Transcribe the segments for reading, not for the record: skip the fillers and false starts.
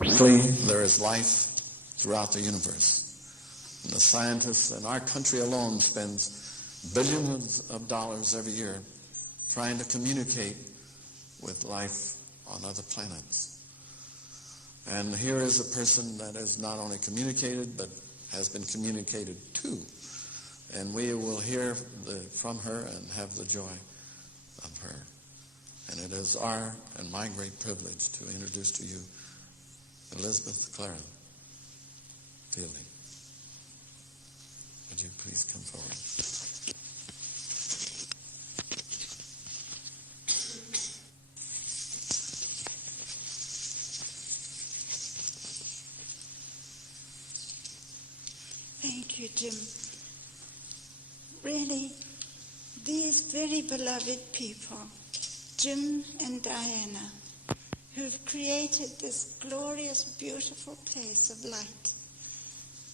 There is life throughout the universe. And the scientists in our country alone spends billions of dollars every year trying to communicate with life on other planets. And here is a person that has not only communicated, but has been communicated to. And we will hear from her and have the joy of her. And it is our and my great privilege to introduce to you Elizabeth Klarer Fielding. Would you please come forward? Thank you, Jim. Really, these very beloved people, Jim and Diana, who've created this glorious, beautiful place of light.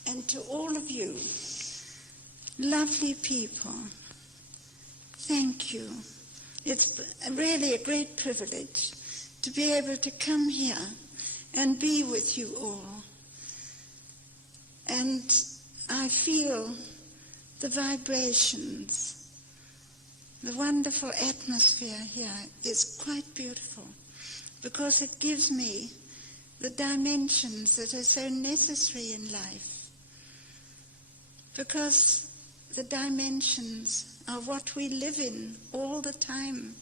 And to all of you, lovely people, thank you. It's really a great privilege to be able to come here and be with you all. And I feel the vibrations, the wonderful atmosphere here is quite beautiful because it gives me the dimensions that are so necessary in life. Because the dimensions are what we live in all the time.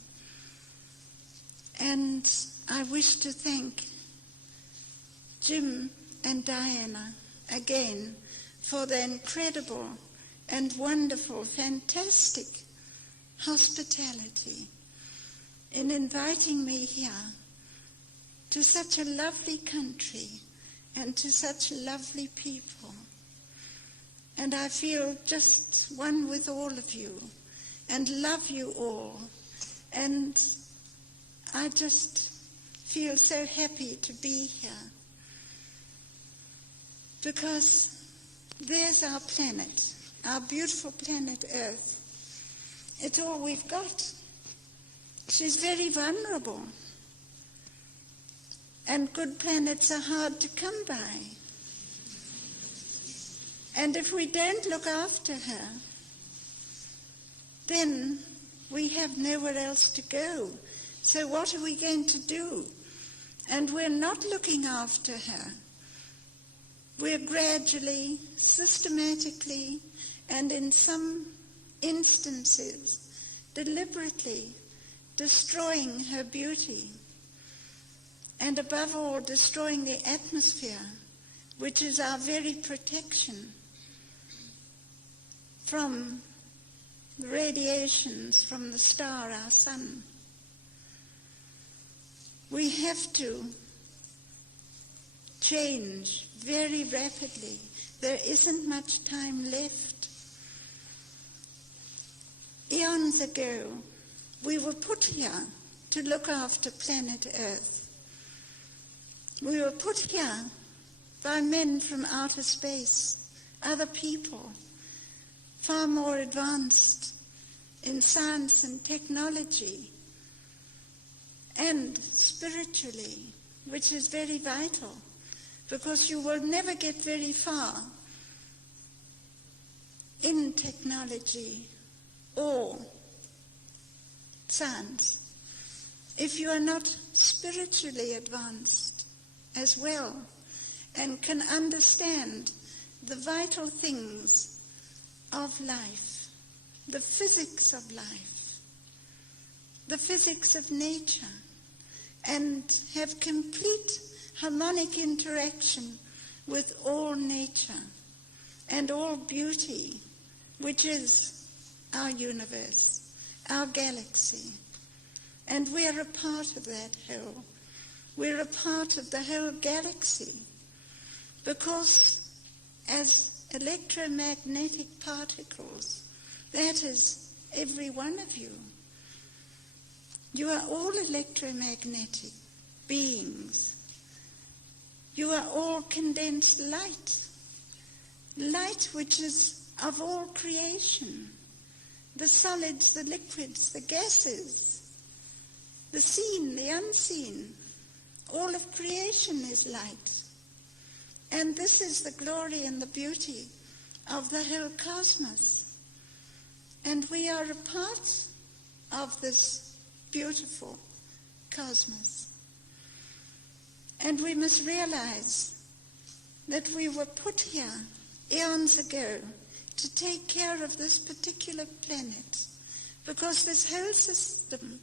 And I wish to thank Jim and Diana again for their incredible and wonderful, fantastic hospitality in inviting me here to such a lovely country and to such lovely people. And I feel just one with all of you and love you all. And I just feel so happy to be here because there's our planet, our beautiful planet Earth. It's all we've got. She's very vulnerable. And good planets are hard to come by. And if we don't look after her, then we have nowhere else to go. So what are we going to do? And we're not looking after her. We're gradually, systematically, and in some instances, deliberately destroying her beauty. And above all, destroying the atmosphere, which is our very protection from the radiations from the star, our sun. We have to change very rapidly. There isn't much time left. Eons ago, we were put here to look after planet Earth. We were put here by men from outer space, other people, far more advanced in science and technology, and spiritually, which is very vital, because you will never get very far in technology or science if you are not spiritually advanced as well and can understand the vital things of life, the physics of life, the physics of nature, and have complete harmonic interaction with all nature and all beauty, which is our universe, our galaxy. And we're a part of that whole. We're a part of the whole galaxy because as electromagnetic particles, that is every one of you. You are all electromagnetic beings. You are all condensed light. Light which is of all creation. The solids, the liquids, the gases, the seen, the unseen. All of creation is light. And this is the glory and the beauty of the whole cosmos. And we are a part of this beautiful cosmos. And we must realize that we were put here eons ago to take care of this particular planet, because this whole system,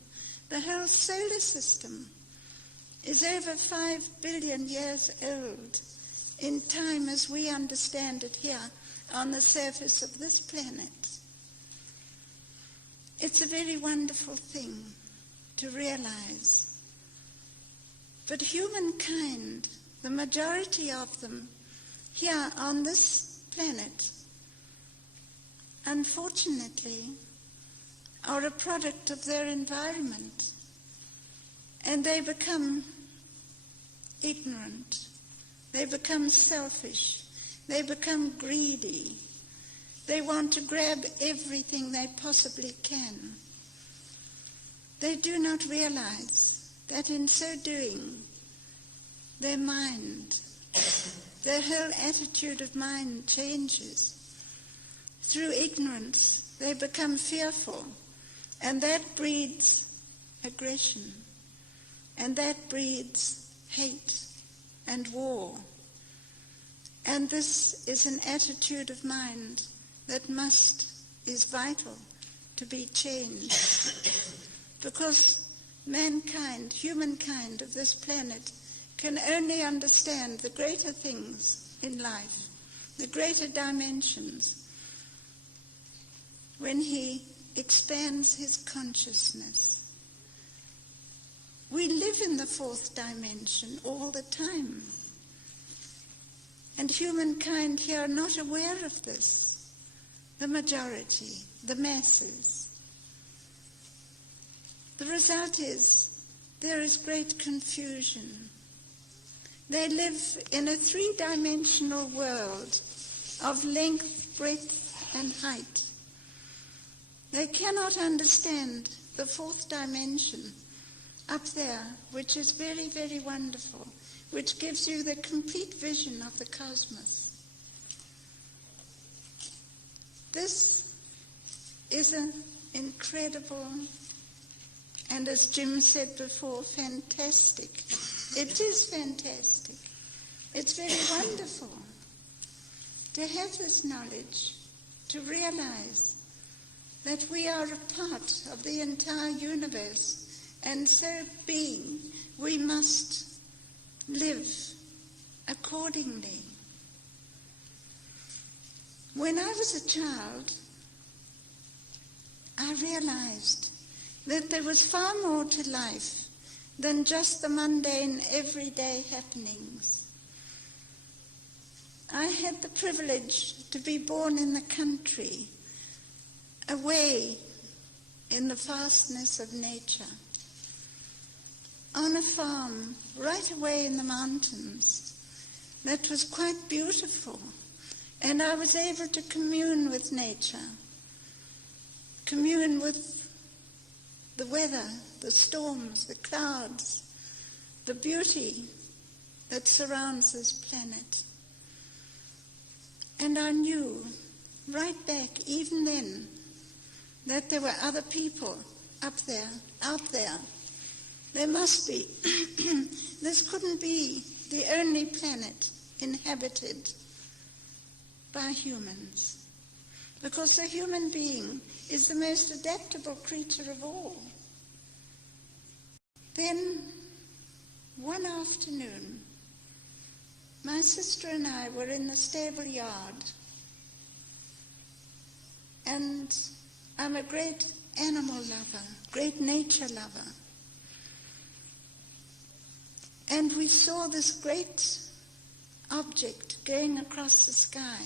the whole solar system, is over 5 billion years old in time as we understand it here on the surface of this planet. It's a very wonderful thing to realize. But humankind, the majority of them here on this planet, unfortunately, are a product of their environment, and they become ignorant, they become selfish, they become greedy, they want to grab everything they possibly can. They do not realize that in so doing, their mind, their whole attitude of mind changes. Through ignorance, they become fearful, and that breeds aggression, and that breeds hate and war. And this is an attitude of mind that is vital to be changed, because mankind, humankind of this planet, can only understand the greater things in life, the greater dimensions, when he expands his consciousness. We live in the fourth dimension all the time. And humankind here are not aware of this, the majority, the masses. The result is there is great confusion. They live in a three-dimensional world of length, breadth, and height. They cannot understand the fourth dimension up there, which is very, very wonderful, which gives you the complete vision of the cosmos. This is an incredible, and as Jim said before, fantastic. It is fantastic. It's very wonderful to have this knowledge, to realize that we are a part of the entire universe, and so being, we must live accordingly. When I was a child, I realized that there was far more to life than just the mundane, everyday happenings. I had the privilege to be born in the country, away in the vastness of nature, on a farm right away in the mountains that was quite beautiful, and I was able to commune with nature, commune with the weather, the storms, the clouds, the beauty that surrounds this planet. And I knew right back even then that there were other people up there, out there. There must be. This couldn't be the only planet inhabited by humans, because the human being is the most adaptable creature of all. Then, one afternoon, my sister and I were in the stable yard, and I'm a great animal lover, great nature lover. And we saw this great object going across the sky.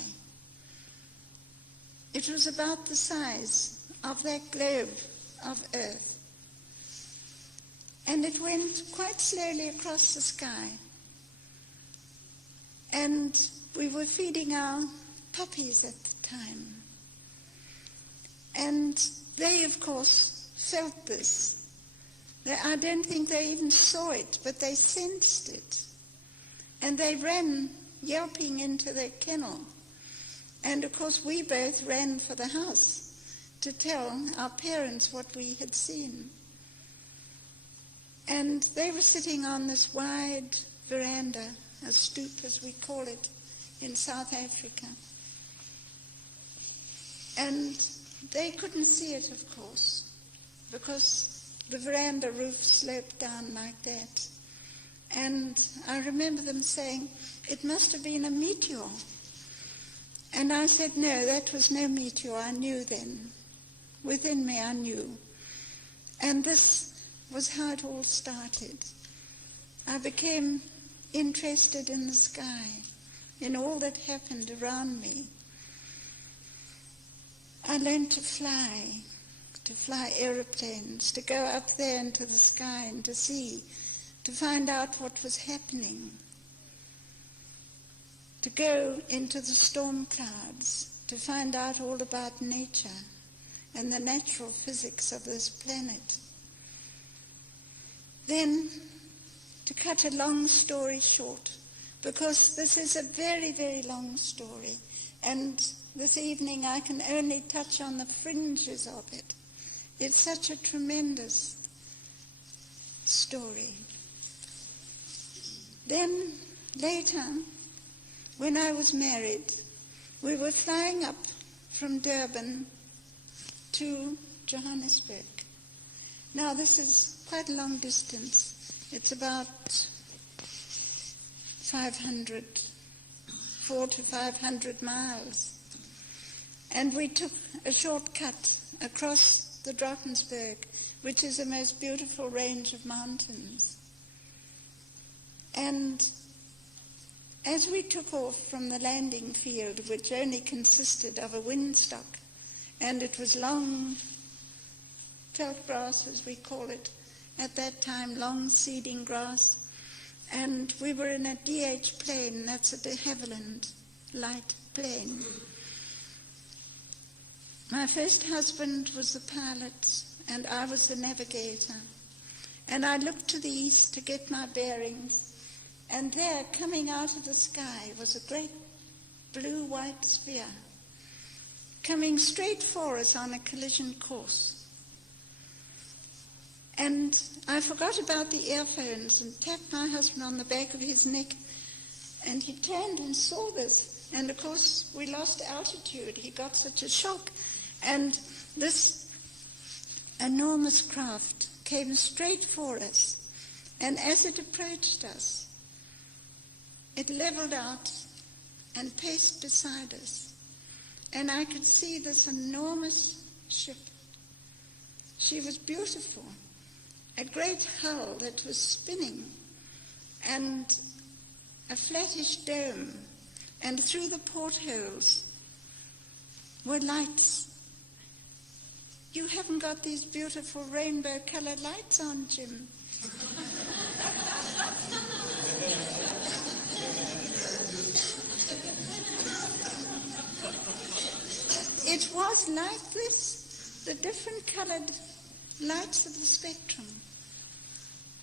It was about the size of that globe of Earth. And it went quite slowly across the sky. And we were feeding our puppies at the time. And they, of course, felt this. I don't think they even saw it, but they sensed it. And they ran yelping into their kennel. And of course we both ran for the house to tell our parents what we had seen. And they were sitting on this wide veranda, a stoep as we call it in South Africa. And they couldn't see it, of course, because the veranda roof sloped down like that. And I remember them saying, "It must have been a meteor." And I said, "No, that was no meteor." I knew then. Within me I knew. And this was how it all started. I became interested in the sky, in all that happened around me. I learned to fly aeroplanes, to go up there into the sky and to see, to find out what was happening, to go into the storm clouds, to find out all about nature and the natural physics of this planet. Then, to cut a long story short, because this is a very, very long story, and this evening I can only touch on the fringes of it. It's such a tremendous story. Then, later, when I was married, we were flying up from Durban to Johannesburg. Now, this is quite a long distance. It's about 400 to 500 miles. And we took a shortcut across the Drakensberg, which is the most beautiful range of mountains. And as we took off from the landing field, which only consisted of a windstock, and it was long veld grass, as we call it, at that time, long seeding grass, and we were in a DH plane, that's a de Havilland light plane. My first husband was the pilot, and I was the navigator. And I looked to the east to get my bearings, and there, coming out of the sky, was a great blue-white sphere, coming straight for us on a collision course. And I forgot about the earphones and tapped my husband on the back of his neck, and he turned and saw this. And of course, we lost altitude. He got such a shock. And this enormous craft came straight for us. And as it approached us, it leveled out and paced beside us. And I could see this enormous ship. She was beautiful. A great hull that was spinning, and a flattish dome, and through the portholes were lights. You haven't got these beautiful rainbow-colored lights on, Jim. It was like this, the different colored lights of the spectrum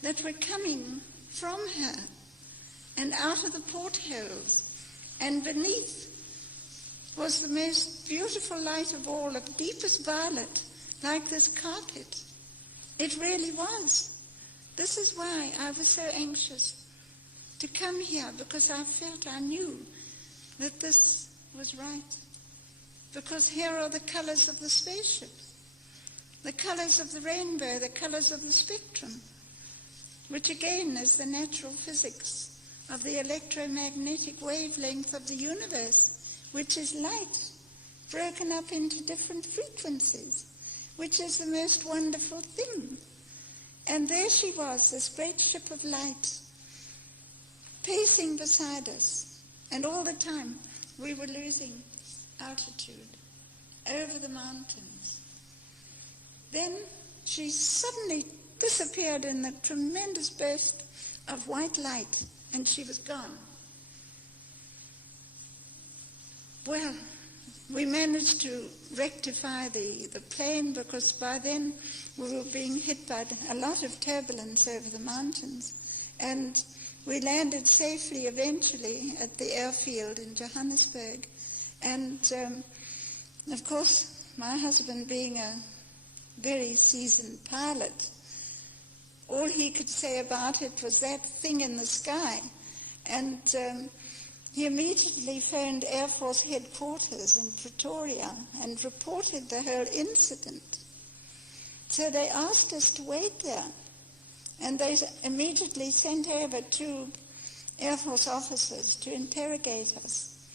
that were coming from her and out of the portholes, and beneath was the most beautiful light of all, of deepest violet, like this carpet. It really was. This is why I was so anxious to come here, because I felt, I knew that this was right. Because here are the colors of the spaceship, the colors of the rainbow, the colors of the spectrum, which again is the natural physics of the electromagnetic wavelength of the universe, which is light broken up into different frequencies, which is the most wonderful thing. And there she was, this great ship of light, pacing beside us. And all the time we were losing altitude over the mountains. Then she suddenly disappeared in a tremendous burst of white light, and she was gone. Well, we managed to rectify the plane, because by then we were being hit by a lot of turbulence over the mountains. And we landed safely eventually at the airfield in Johannesburg. And of course, my husband, being a very seasoned pilot, all he could say about it was that thing in the sky. And he immediately phoned Air Force headquarters in Pretoria and reported the whole incident. So they asked us to wait there. And they immediately sent over 2 Air Force officers to interrogate us.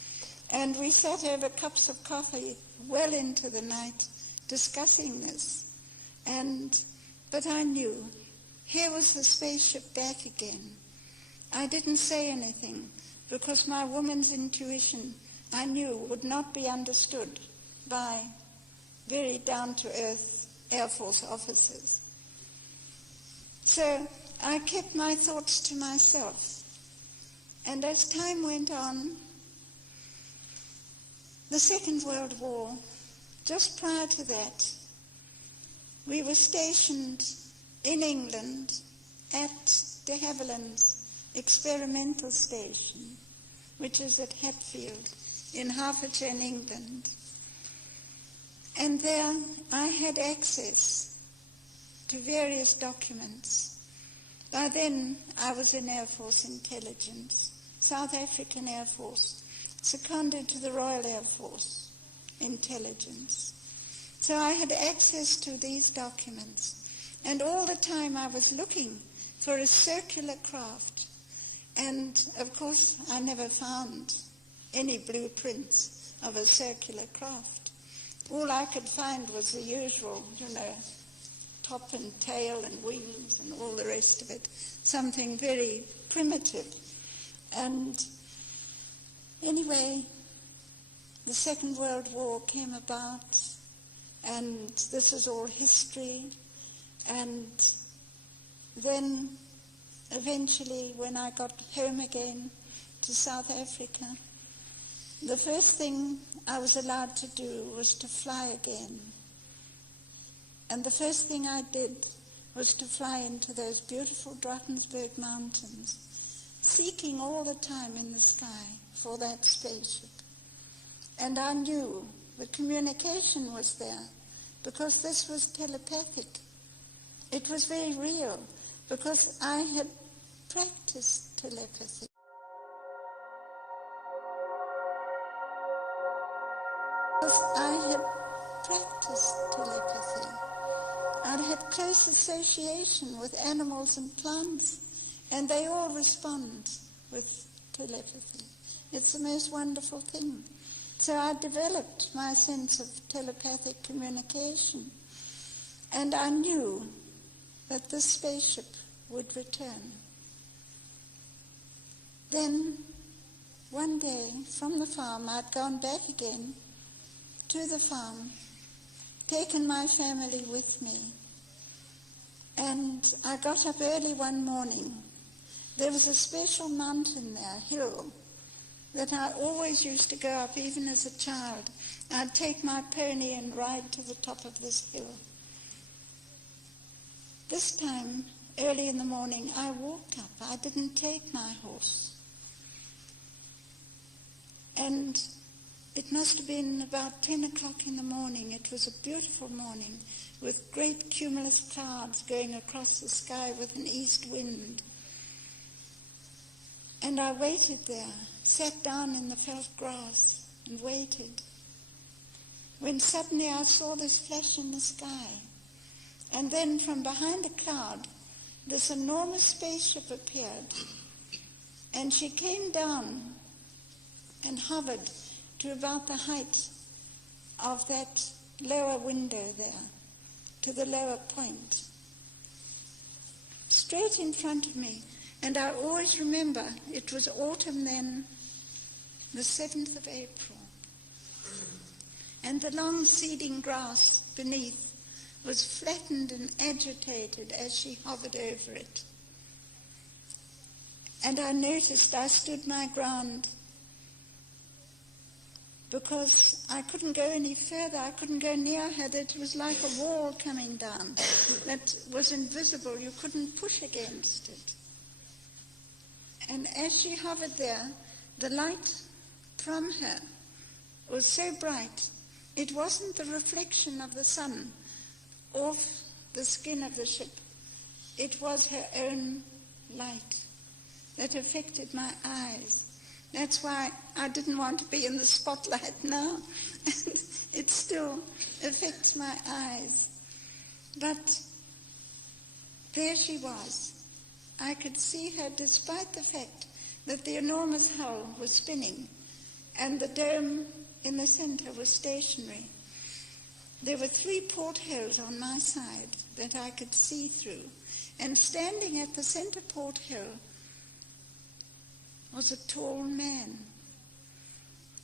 And we sat over cups of coffee well into the night discussing this. But I knew, here was the spaceship back again. I didn't say anything, because my woman's intuition, I knew, would not be understood by very down-to-earth Air Force officers. So I kept my thoughts to myself. And as time went on, the Second World War, just prior to that, we were stationed in England at de Havilland's experimental station, which is at Hatfield in Hertfordshire in England. And there I had access to various documents. By then I was in Air Force Intelligence, South African Air Force, seconded to the Royal Air Force Intelligence. So I had access to these documents. And all the time I was looking for a circular craft. And of course I never found any blueprints of a circular craft. All I could find was the usual, top and tail and wings and all the rest of it, something very primitive. And anyway, the Second World War came about, and this is all history. And then eventually, when I got home again to South Africa, the first thing I was allowed to do was to fly again. And the first thing I did was to fly into those beautiful Drakensberg Mountains, seeking all the time in the sky for that spaceship. And I knew the communication was there, because this was telepathic. It was very real, because I had practiced telepathy. I'd had close association with animals and plants, and they all respond with telepathy. It's the most wonderful thing. So I developed my sense of telepathic communication, and I knew that this spaceship would return. Then, one day, from the farm, I'd gone back again to the farm, taken my family with me, and I got up early one morning. There was a special mountain there, hill, that I always used to go up, even as a child. I'd take my pony and ride to the top of this hill. This time, early in the morning, I walked up. I didn't take my horse. And it must have been about 10 o'clock in the morning. It was a beautiful morning with great cumulus clouds going across the sky with an east wind. And I waited there, sat down in the felt grass and waited. When suddenly I saw this flash in the sky. And then from behind a cloud, this enormous spaceship appeared. And she came down and hovered to about the height of that lower window there, to the lower point, straight in front of me. And I always remember, it was autumn then, the 7th of April. And the long seeding grass beneath was flattened and agitated as she hovered over it. And I noticed I stood my ground, because I couldn't go any further. I couldn't go near her. That was like a wall coming down that was invisible. You couldn't push against it. And as she hovered there, the light from her was so bright, it wasn't the reflection of the sun off the skin of the ship. It was her own light that affected my eyes. That's why I didn't want to be in the spotlight now. It still affects my eyes. But there she was. I could see her despite the fact that the enormous hull was spinning and the dome in the center was stationary. There were 3 portholes on my side that I could see through. And standing at the center porthole was a tall man.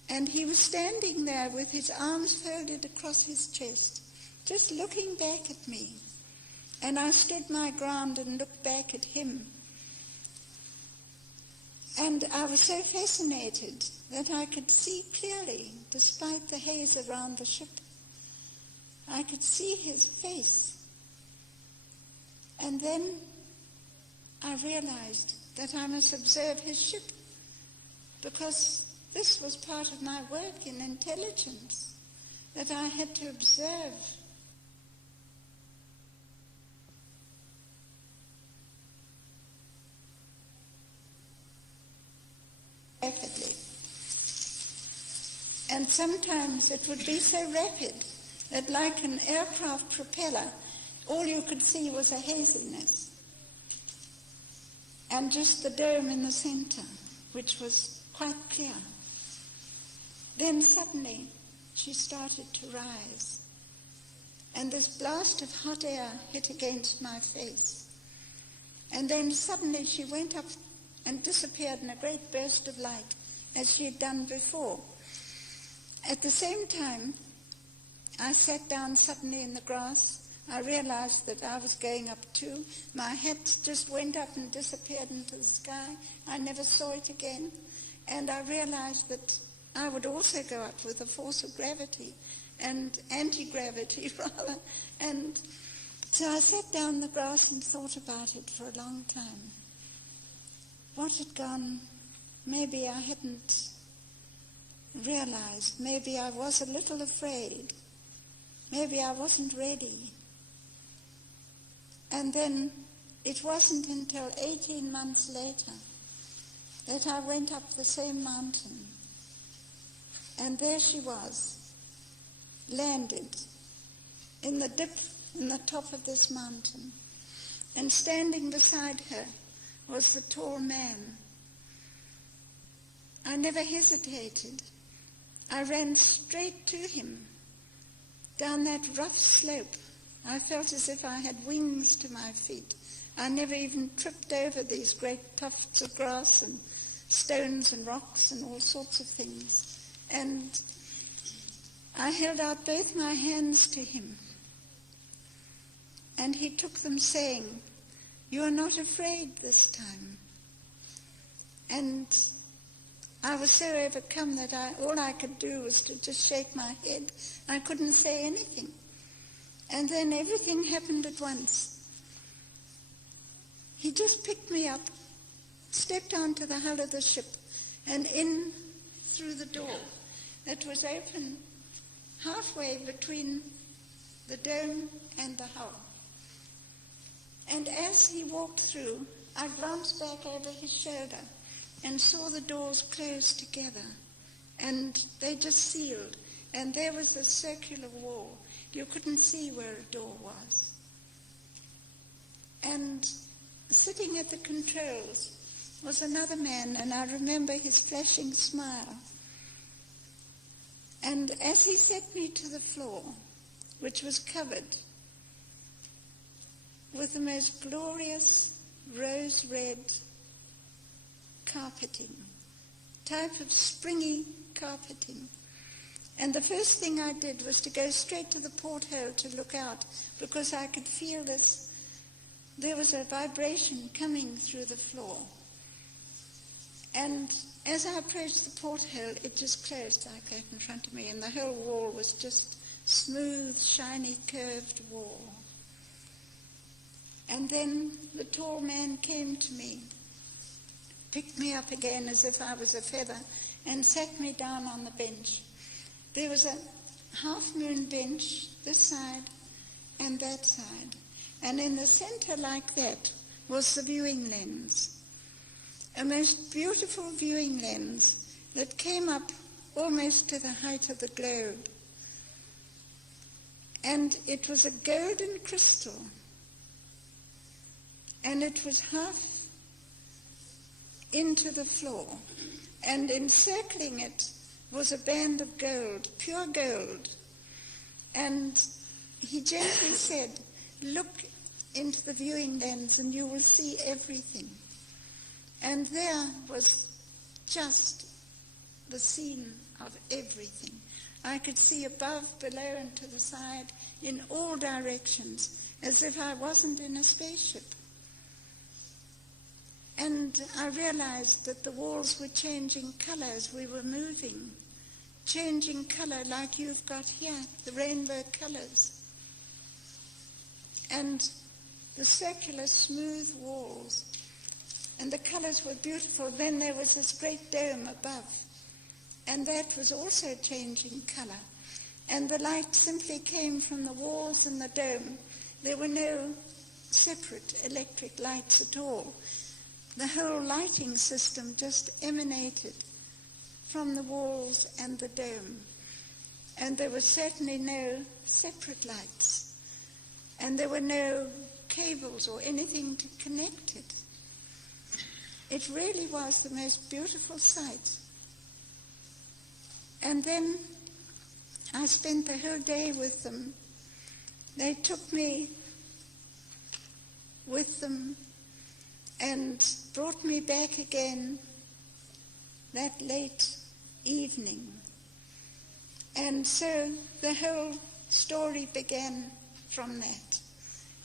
And he was standing there with his arms folded across his chest, just looking back at me. And I stood my ground and looked back at him. And I was so fascinated that I could see clearly, despite the haze around the ship. I could see his face. And then I realized that I must observe his ship, because this was part of my work in intelligence, that I had to observe. Rapidly. And sometimes it would be so rapid that, like an aircraft propeller, all you could see was a haziness and just the dome in the center, which was quite clear. Then suddenly she started to rise, and this blast of hot air hit against my face. And then suddenly she went up and disappeared in a great burst of light, as she had done before. At the same time, I sat down suddenly in the grass. I realized that I was going up too. My hat just went up and disappeared into the sky. I never saw it again. And I realized that I would also go up with the force of gravity, and anti-gravity rather. And so I sat down in the grass and thought about it for a long time. What had gone? Maybe I hadn't realized. Maybe I was a little afraid. Maybe I wasn't ready. And then it wasn't until 18 months later that I went up the same mountain. And there she was, landed in the dip in the top of this mountain. And standing beside her was the tall man. I never hesitated. I ran straight to him down that rough slope. I felt as if I had wings to my feet. I never even tripped over these great tufts of grass and stones and rocks and all sorts of things. And I held out both my hands to him. And he took them, saying, "You are not afraid this time." And I was so overcome that all I could do was to just shake my head. I couldn't say anything. And then everything happened at once. He just picked me up, stepped onto the hull of the ship, and in through the door that was open halfway between the dome and the hull. And as he walked through, I glanced back over his shoulder and saw the doors close together, and they just sealed. And there was a circular wall. You couldn't see where a door was. And sitting at the controls was another man, and I remember his flashing smile. And as he set me to the floor, which was covered with the most glorious rose-red carpeting, type of springy carpeting. And the first thing I did was to go straight to the porthole to look out, because I could feel this. There was a vibration coming through the floor. And as I approached the porthole, it just closed like that in front of me, and the whole wall was just smooth, shiny, curved wall. And then the tall man came to me, picked me up again as if I was a feather, and sat me down on the bench. There was a half-moon bench, this side and that side. And in the center like that was the viewing lens. A most beautiful viewing lens that came up almost to the height of the globe. And it was a golden crystal. And it was half into the floor. And encircling it was a band of gold, pure gold. And he gently said, look into the viewing lens and you will see everything. And there was just the scene of everything. I could see above, below, and to the side, in all directions, as if I wasn't in a spaceship. And I realized that the walls were changing color as we were moving, changing color like you've got here, the rainbow colors. And the circular, smooth walls. And the colors were beautiful. Then there was this great dome above. And that was also changing color. And the light simply came from the walls and the dome. There were no separate electric lights at all. The whole lighting system just emanated from the walls and the dome. And there were certainly no separate lights. And there were no cables or anything to connect it. It really was the most beautiful sight. And then I spent the whole day with them. They took me with them and brought me back again that late evening. And so the whole story began from that.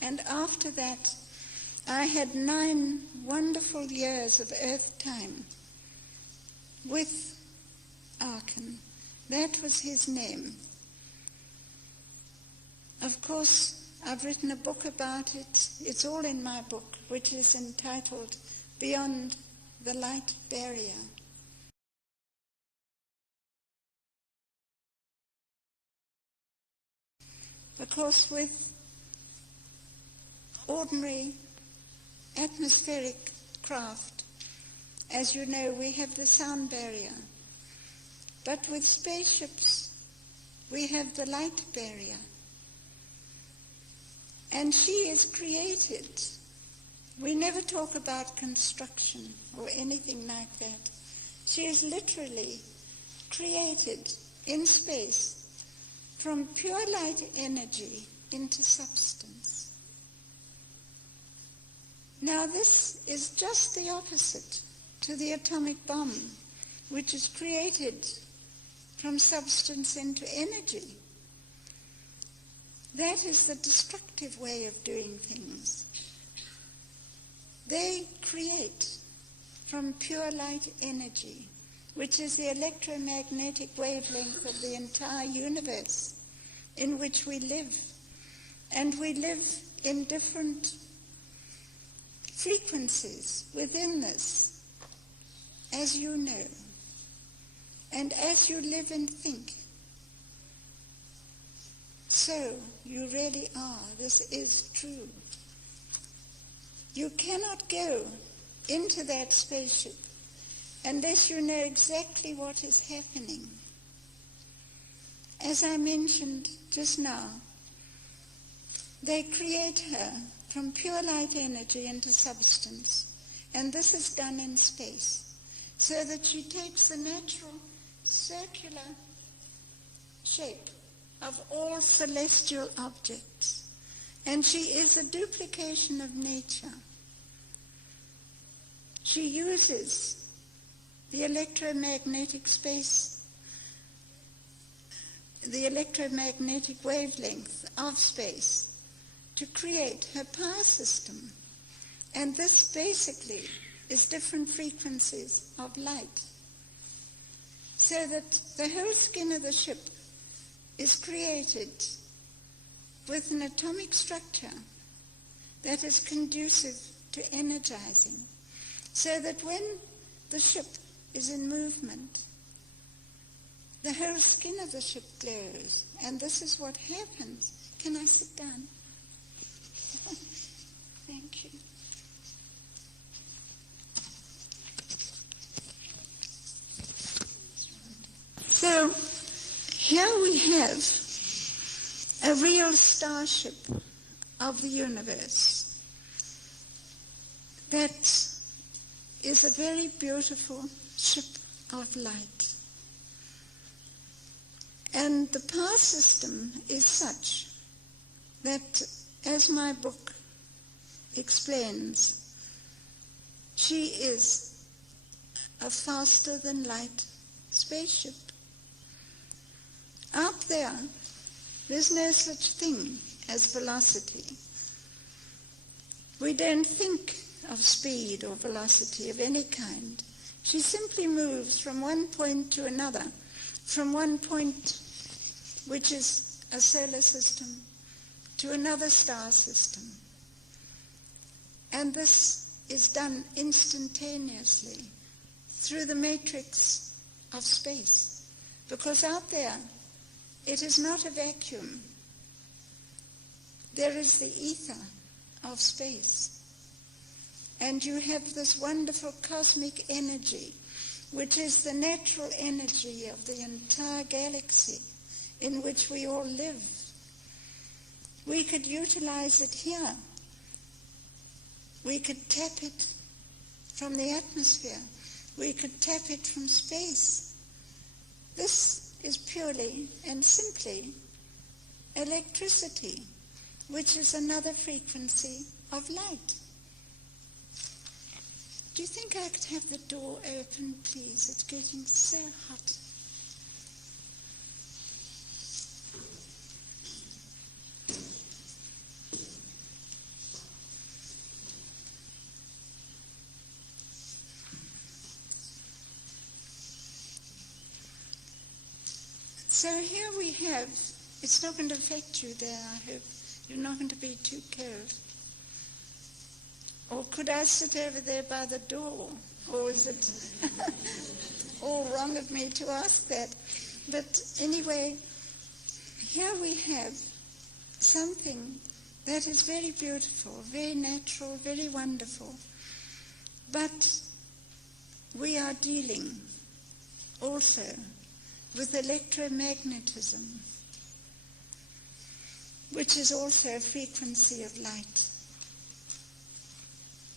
And after that, I had 9 wonderful years of earth time with Arkan. That was his name. Of course, I've written a book about it. It's all in my book, which is entitled Beyond the Light Barrier. Because with ordinary atmospheric craft, as you know, we have the sound barrier. But with spaceships, we have the light barrier. And she is created. We never talk about construction or anything like that. She is literally created in space from pure light energy into substance. Now this is just the opposite to the atomic bomb, which is created from substance into energy. That is the destructive way of doing things. They create from pure light energy, which is the electromagnetic wavelength of the entire universe in which we live. And we live in different frequencies within this, as you know, and as you live and think. So you really are. This is true. You cannot go into that spaceship unless you know exactly what is happening. As I mentioned just now, they create her from pure light energy into substance, and this is done in space, so that she takes the natural circular shape of all celestial objects, and she is a duplication of nature. She uses the electromagnetic space, the electromagnetic wavelength of space to create her power system. And this basically is different frequencies of light. So that the whole skin of the ship is created with an atomic structure that is conducive to energizing. So that when the ship is in movement, the whole skin of the ship glows. And this is what happens. Can I sit down? Thank you. So here we have a real starship of the universe that is a very beautiful ship of light. And the power system is such that, as my book explains, she is a faster-than-light spaceship. Up there, there's no such thing as velocity. We don't think of speed or velocity of any kind. She simply moves from one point to another, from one point, which is a solar system, to another star system. And this is done instantaneously through the matrix of space, because out there it is not a vacuum. There is the ether of space. And you have this wonderful cosmic energy, which is the natural energy of the entire galaxy in which we all live. We could utilize it here. We could tap it from the atmosphere. We could tap it from space. This is purely and simply electricity, which is another frequency of light. Do you think I could have the door open, please? It's getting so hot. So here we have, it's not going to affect you there, I hope. You're not going to be too cold. Or could I sit over there by the door? Or is it all wrong of me to ask that? But anyway, here we have something that is very beautiful, very natural, very wonderful. But we are dealing also with electromagnetism, which is also a frequency of light.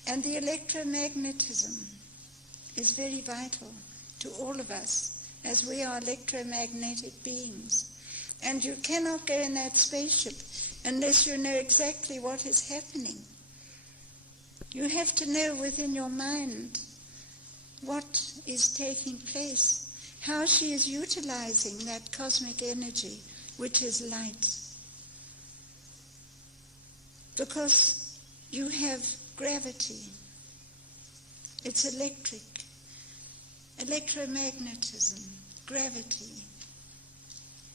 And the electromagnetism is very vital to all of us, as we are electromagnetic beings. And you cannot go in that spaceship unless you know exactly what is happening. You have to know within your mind what is taking place, how she is utilizing that cosmic energy, which is light. Because you have gravity. It's electric. Electromagnetism, gravity,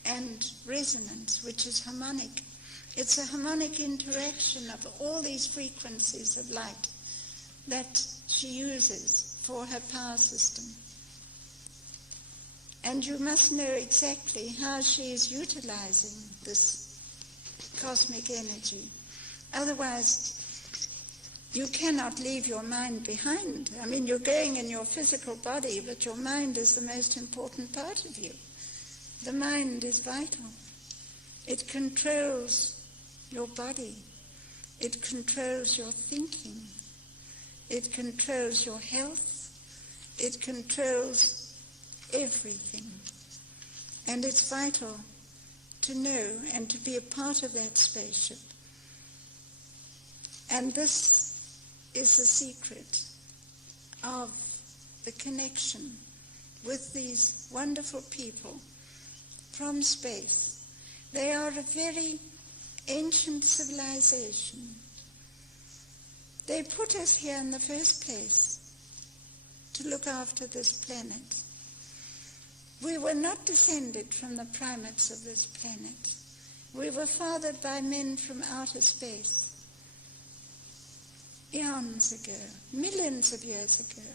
and resonance, which is harmonic. It's a harmonic interaction of all these frequencies of light that she uses for her power system. And you must know exactly how she is utilizing this cosmic energy. Otherwise, you cannot leave your mind behind. I mean, you're going in your physical body, but your mind is the most important part of you. The mind is vital. It controls your body. It controls your thinking. It controls your health. It controls everything. And it's vital to know and to be a part of that spaceship. And this is the secret of the connection with these wonderful people from space. They are a very ancient civilization. They put us here in the first place to look after this planet. We were not descended from the primates of this planet. We were fathered by men from outer space, eons ago, millions of years ago.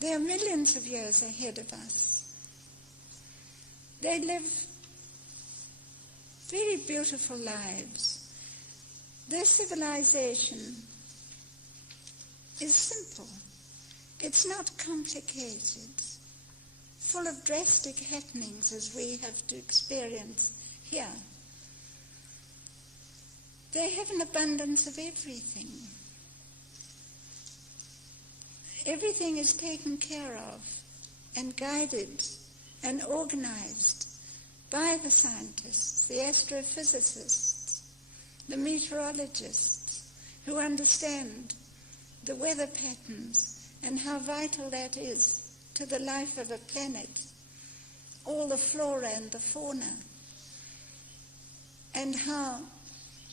They are millions of years ahead of us. They live very beautiful lives. Their civilization is simple. It's not complicated, full of drastic happenings as we have to experience here. They have an abundance of everything. Everything is taken care of and guided and organized by the scientists, the astrophysicists, the meteorologists, who understand the weather patterns and how vital that is to the life of a planet, all the flora and the fauna, and how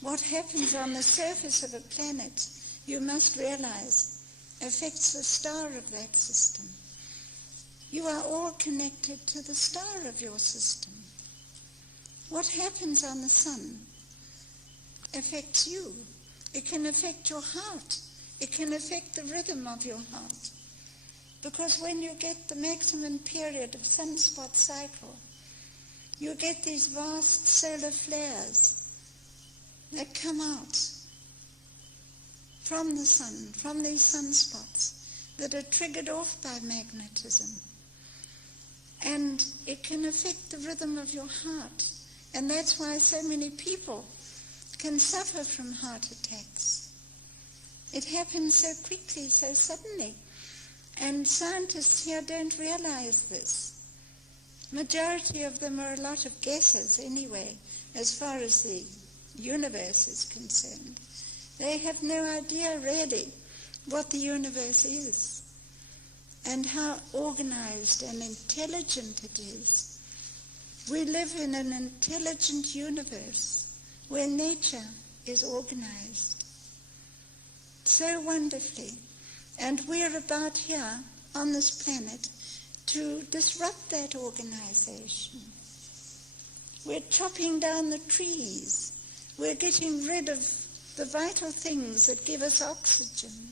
what happens on the surface of a planet, you must realize, affects the star of that system. You are all connected to the star of your system. What happens on the sun affects you. It can affect your heart. It can affect the rhythm of your heart. Because when you get the maximum period of sunspot cycle, you get these vast solar flares that come out from the sun, from these sunspots that are triggered off by magnetism. And it can affect the rhythm of your heart. And that's why so many people can suffer from heart attacks. It happens so quickly, so suddenly. And scientists here don't realize this. Majority of them are a lot of guesses anyway, as far as the universe is concerned. They have no idea really what the universe is and how organized and intelligent it is. We live in an intelligent universe where nature is organized so wonderfully. And we're about here on this planet to disrupt that organization. We're chopping down the trees. We're getting rid of the vital things that give us oxygen.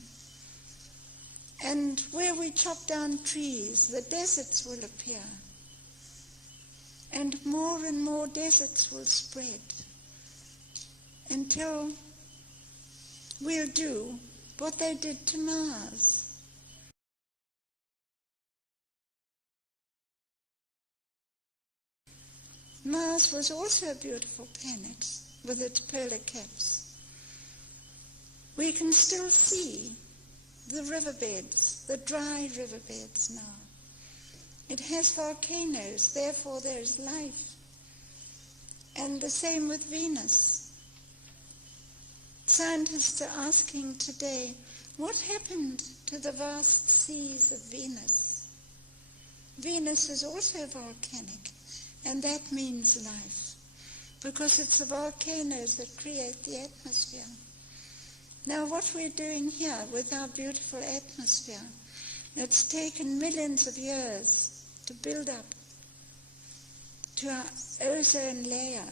And where we chop down trees, the deserts will appear. And more deserts will spread until we'll do what they did to Mars. Mars was also a beautiful planet with its polar caps. We can still see the riverbeds, the dry riverbeds now. It has volcanoes, therefore there is life. And the same with Venus. Scientists are asking today, what happened to the vast seas of Venus? Venus is also volcanic, and that means life, because it's the volcanoes that create the atmosphere. Now what we're doing here with our beautiful atmosphere, it's taken millions of years to build up to our ozone layer.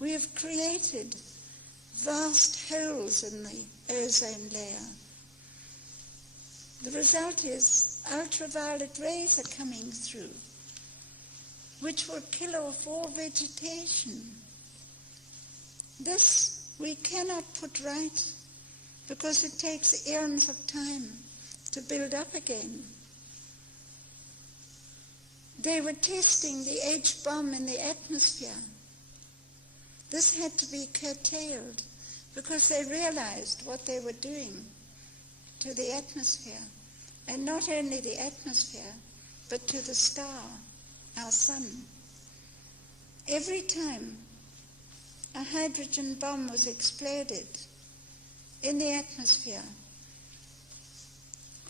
We have created vast holes in the ozone layer. The result is ultraviolet rays are coming through, which will kill off all vegetation. This we cannot put right because it takes eons of time to build up again. They were testing the H-bomb in the atmosphere. This had to be curtailed because they realized what they were doing to the atmosphere, and not only the atmosphere, but to the star, our sun. Every time a hydrogen bomb was exploded in the atmosphere,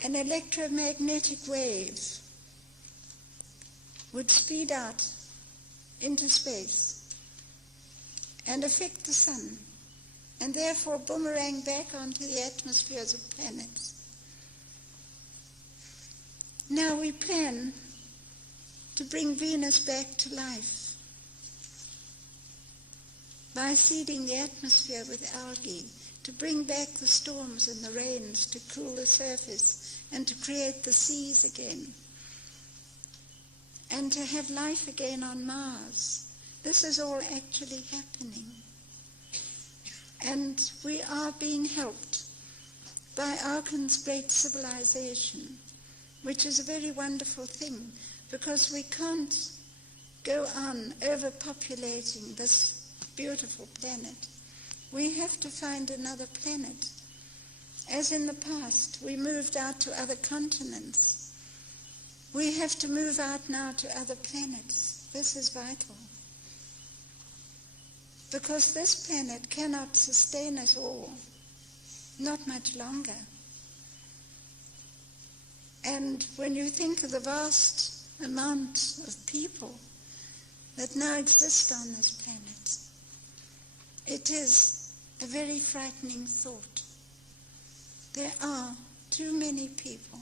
an electromagnetic wave would speed out into space and affect the sun, and therefore boomerang back onto the atmospheres of planets. Now we plan to bring Venus back to life by seeding the atmosphere with algae, to bring back the storms and the rains, to cool the surface and to create the seas again, and to have life again on Mars. This is all actually happening. And we are being helped by Arkan's great civilization, which is a very wonderful thing, because we can't go on overpopulating this beautiful planet. We have to find another planet. As in the past, we moved out to other continents. We have to move out now to other planets. This is vital. Because this planet cannot sustain us all, not much longer. And when you think of the vast amount of people that now exist on this planet, it is a very frightening thought. There are too many people,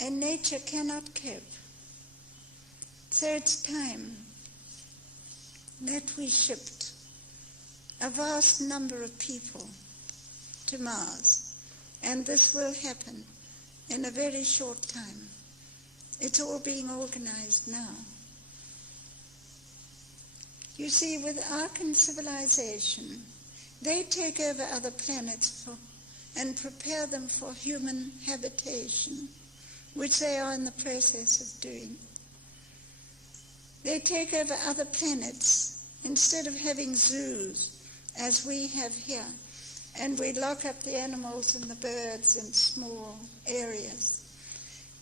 and nature cannot cope. So it's time that we shipped a vast number of people to Mars, and this will happen in a very short time. It's all being organized now. You see, with Arkan civilization, they take over other planets and prepare them for human habitation, which they are in the process of doing. They take over other planets instead of having zoos, as we have here, and we lock up the animals and the birds in small areas.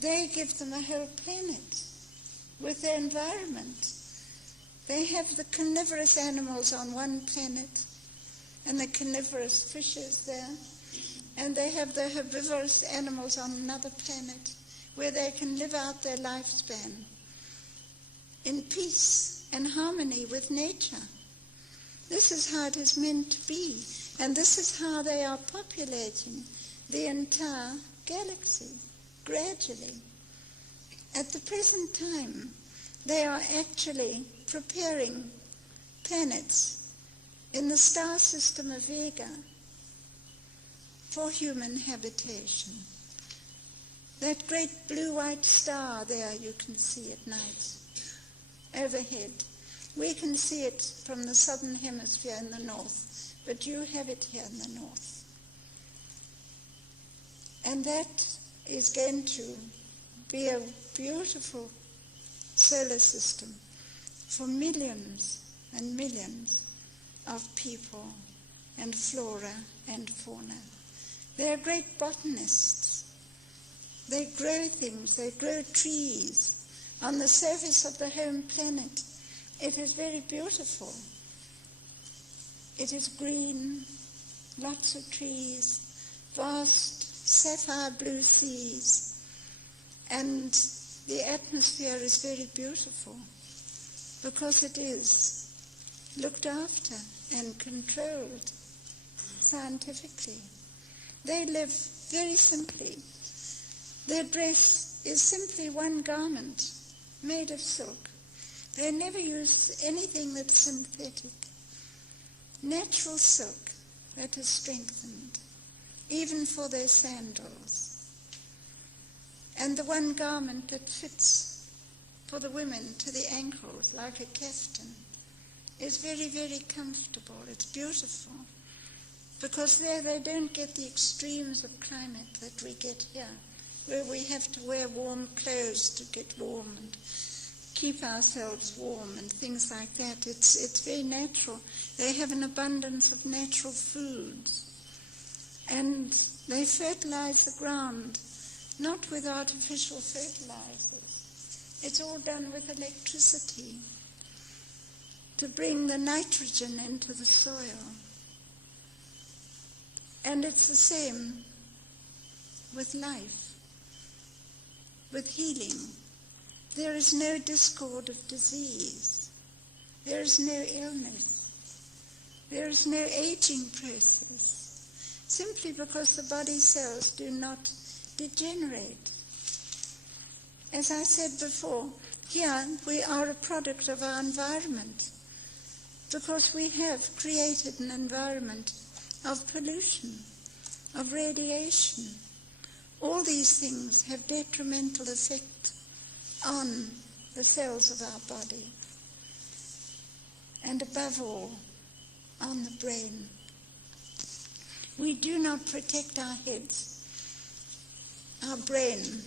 They give them a whole planet with their environment. They have the carnivorous animals on one planet and the carnivorous fishes there, and they have the herbivorous animals on another planet where they can live out their lifespan in peace and harmony with nature. This is how it is meant to be, and this is how they are populating the entire galaxy gradually. At the present time, they are actually preparing planets in the star system of Vega for human habitation. That great blue-white star there you can see at night overhead. We can see it from the southern hemisphere in the north, but you have it here in the north. And that is going to be a beautiful solar system for millions and millions of people and flora and fauna. They are great botanists. They grow things, they grow trees on the surface of the home planet. It is very beautiful. It is green, lots of trees, vast sapphire blue seas, and the atmosphere is very beautiful because it is looked after and controlled scientifically. They live very simply. Their dress is simply one garment made of silk. They never use anything that's synthetic. Natural silk that is strengthened, even for their sandals. And the one garment that fits for the women to the ankles like a kaftan is very, very comfortable. It's beautiful. Because there they don't get the extremes of climate that we get here, where we have to wear warm clothes to get warm and keep ourselves warm and things like that. It's very natural. They have an abundance of natural foods. And they fertilize the ground, not with artificial fertilizers. It's all done with electricity to bring the nitrogen into the soil. And it's the same with life, with healing. There is no discord of disease. There is no illness. There is no aging process, simply because the body cells do not degenerate. As I said before, here we are a product of our environment because we have created an environment of pollution, of radiation. All these things have detrimental effect on the cells of our body, and above all, on the brain. We do not protect our heads, our brain,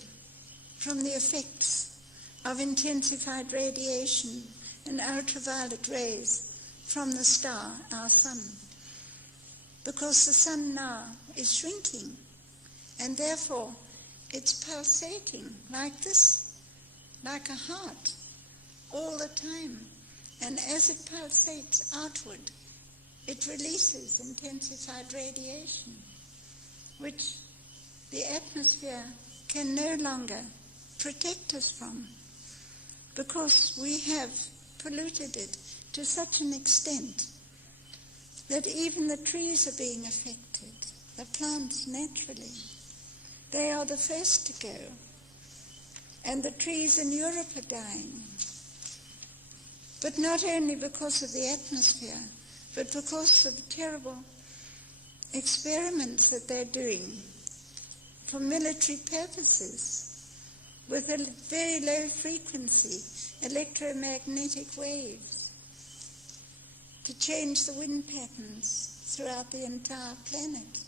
from the effects of intensified radiation and ultraviolet rays from the star, our sun, because the sun now is shrinking, and therefore it's pulsating like this, like a heart, all the time. And as it pulsates outward, it releases intensified radiation, which the atmosphere can no longer protect us from, because we have polluted it to such an extent that even the trees are being affected, the plants naturally. They are the first to go, and the trees in Europe are dying. But not only because of the atmosphere, but because of terrible experiments that they're doing for military purposes with a very low frequency electromagnetic waves to change the wind patterns throughout the entire planet.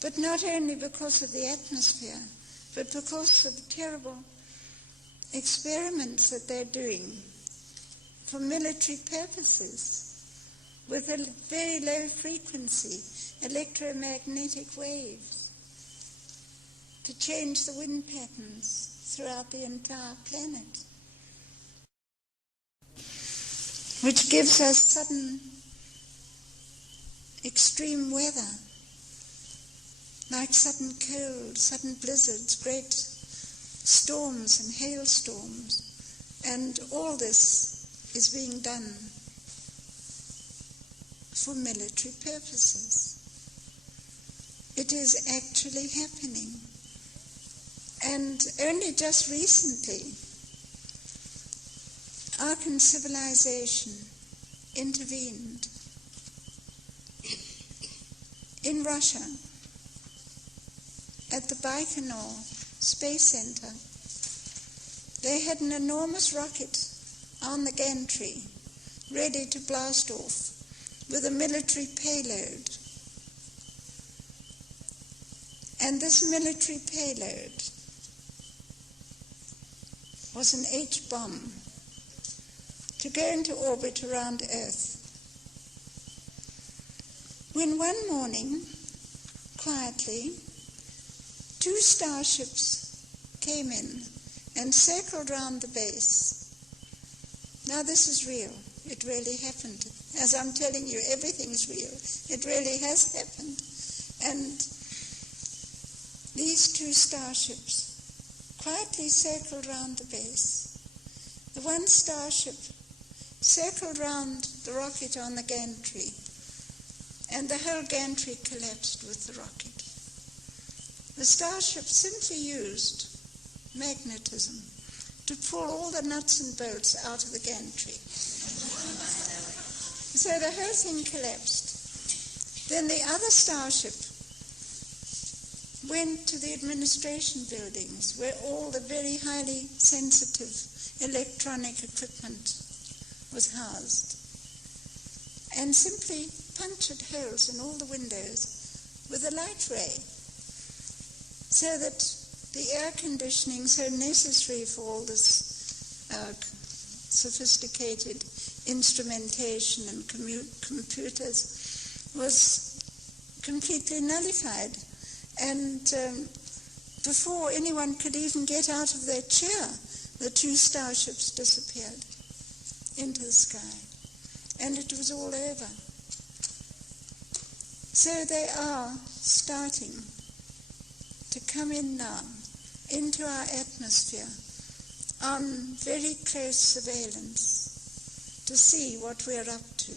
But not only because of the atmosphere, but because of terrible experiments that they're doing for military purposes with a very low frequency electromagnetic waves to change the wind patterns throughout the entire planet, which gives us sudden extreme weather, like sudden cold, sudden blizzards, great storms and hailstorms, and all this is being done for military purposes. It is actually happening. And only just recently, Arkan civilization intervened in Russia at the Baikonur Space Center. They had an enormous rocket on the gantry ready to blast off with a military payload. And this military payload was an H-bomb to go into orbit around Earth. When one morning, quietly, 2 starships came in and circled round the base. Now this is real. It really happened. As I'm telling you, everything's real. It really has happened. And these 2 starships quietly circled round the base. The one starship circled round the rocket on the gantry, and the whole gantry collapsed with the rocket. The starship simply used magnetism to pull all the nuts and bolts out of the gantry. So the whole thing collapsed. Then the other starship went to the administration buildings where all the very highly sensitive electronic equipment was housed, and simply punctured holes in all the windows with a light ray, so that the air conditioning so necessary for all this sophisticated instrumentation and computers was completely nullified. And before anyone could even get out of their chair, the 2 starships disappeared into the sky, and it was all over. So they are starting to come in now into our atmosphere on very close surveillance to see what we're up to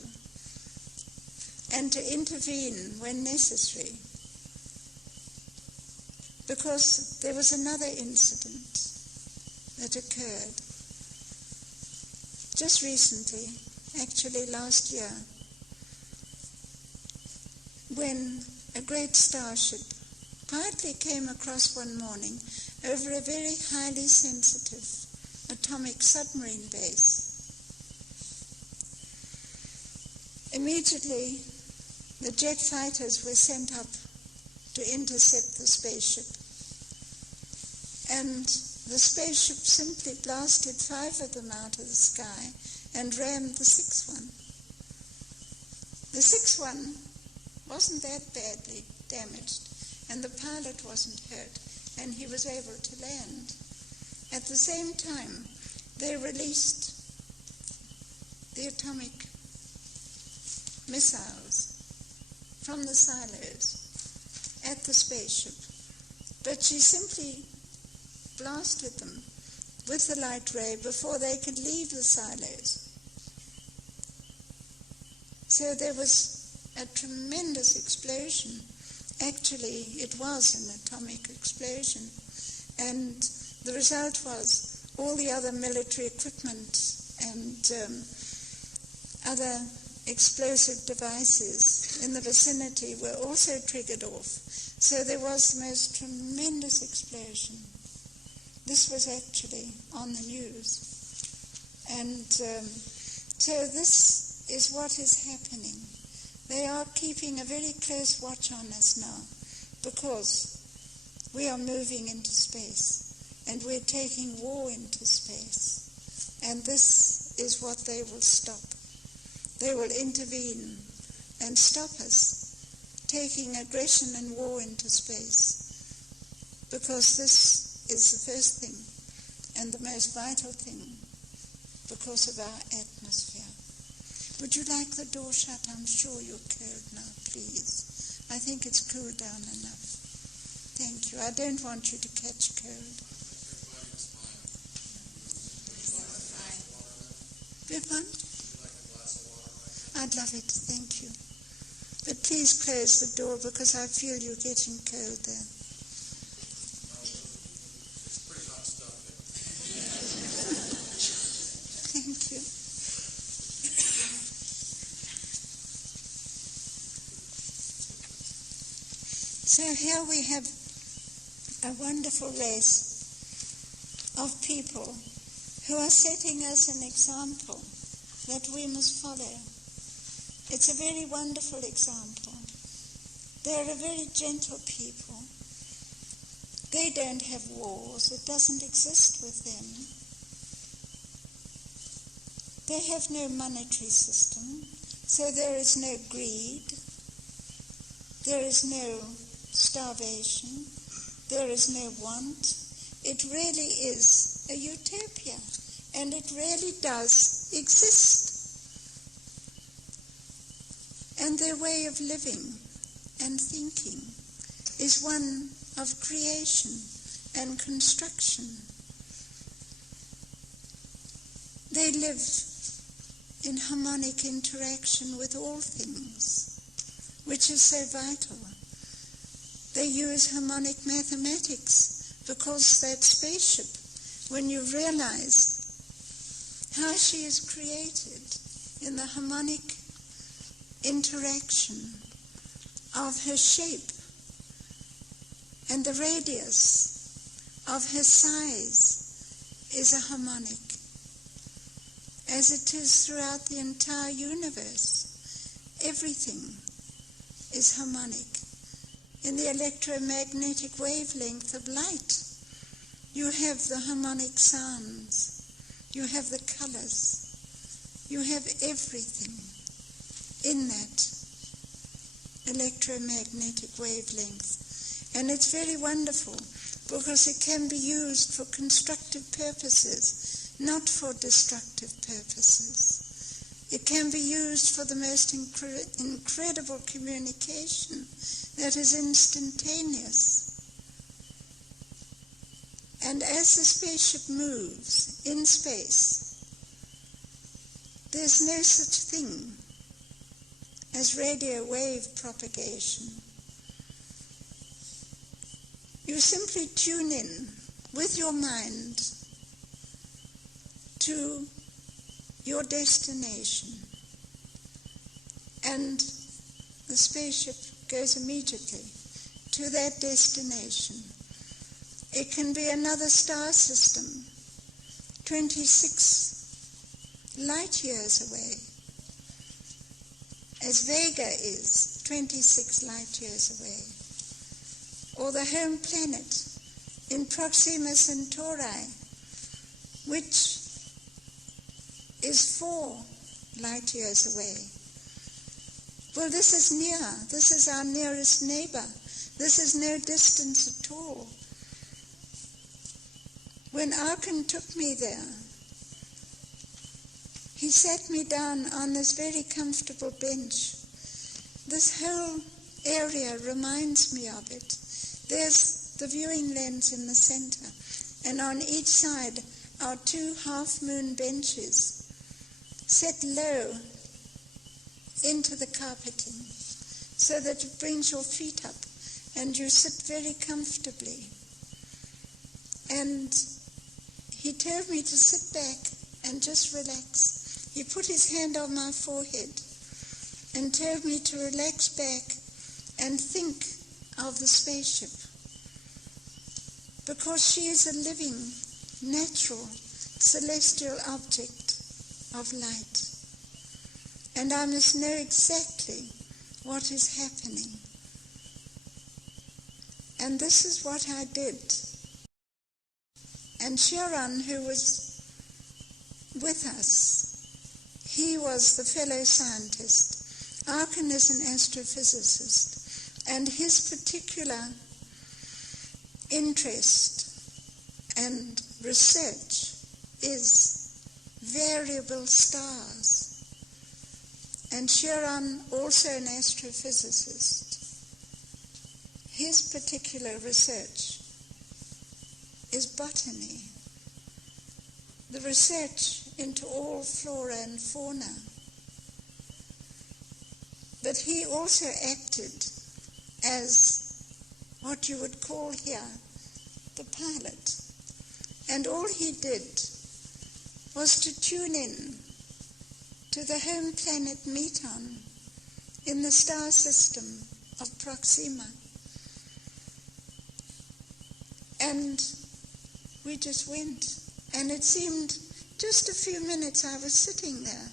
and to intervene when necessary because there was another incident that occurred just recently, actually last year, when a great starship quietly came across one morning over a very highly sensitive atomic submarine base. Immediately, the jet fighters were sent up to intercept the spaceship. And the spaceship simply blasted 5 of them out of the sky and rammed the 6th one. The 6th one wasn't that badly damaged, and the pilot wasn't hurt, and he was able to land. At the same time, they released the atomic missiles from the silos at the spaceship, but she simply blasted them with the light ray before they could leave the silos. So there was a tremendous explosion. Actually, it was an atomic explosion, and the result was all the other military equipment and other explosive devices in the vicinity were also triggered off. So there was the most tremendous explosion. This was actually on the news. And so this is what is happening. They are keeping a very close watch on us now because we are moving into space and we're taking war into space. And this is what they will stop. They will intervene and stop us taking aggression and war into space, because this is the first thing and the most vital thing because of our atmosphere. Would you like the door shut? I'm sure you're cold now, please. I think it's cooled down enough. Thank you. I don't want you to catch cold. Good one? I'd love it, thank you. But please close the door because I feel you're getting cold there. It's pretty hot stuff there. Thank you. So here we have a wonderful race of people who are setting us an example that we must follow. It's a very wonderful example. They're a very gentle people. They don't have wars. It doesn't exist with them. They have no monetary system, so there is no greed. There is no starvation. There is no want. It really is a utopia, and it really does exist. And their way of living and thinking is one of creation and construction. They live in harmonic interaction with all things, which is so vital. They use harmonic mathematics because that spaceship, when you realize how she is created in the harmonic interaction of her shape and the radius of her size is a harmonic, as it is throughout the entire universe. Everything is harmonic. In the electromagnetic wavelength of light, you have the harmonic sounds, you have the colors, you have everything in that electromagnetic wavelength. And it's very wonderful because it can be used for constructive purposes, not for destructive purposes. It can be used for the most incredible communication that is instantaneous. And as the spaceship moves in space, there's no such thing as radio wave propagation. you simply tune in with your mind to your destination, and the spaceship goes immediately to that destination. It can be another star system, 26 light years away, as Vega is 26 light years away, or the home planet in Proxima Centauri, which is 4 light years away. Well, this is near. This is our nearest neighbor. This is no distance at all. When Arkin took me there, he sat me down on this very comfortable bench. This whole area reminds me of it. There's the viewing lens in the center, and on each side are 2 half-moon benches set low into the carpeting so that it brings your feet up and you sit very comfortably. And he told me to sit back and just relax. He put his hand on my forehead and told me to relax back and think of the spaceship, because she is a living, natural, celestial object of light. And I must know exactly what is happening. And this is what I did. And Sharon, who was with us, he was the fellow scientist. Arkin is an astrophysicist, and his particular interest and research is variable stars. And Sharon, also an astrophysicist, his particular research is botany, the research into all flora and fauna. But he also acted as what you would call here the pilot. And all he did was to tune in to the home planet Meton in the star system of Proxima. And we just went. And it seemed just a few minutes I was sitting there.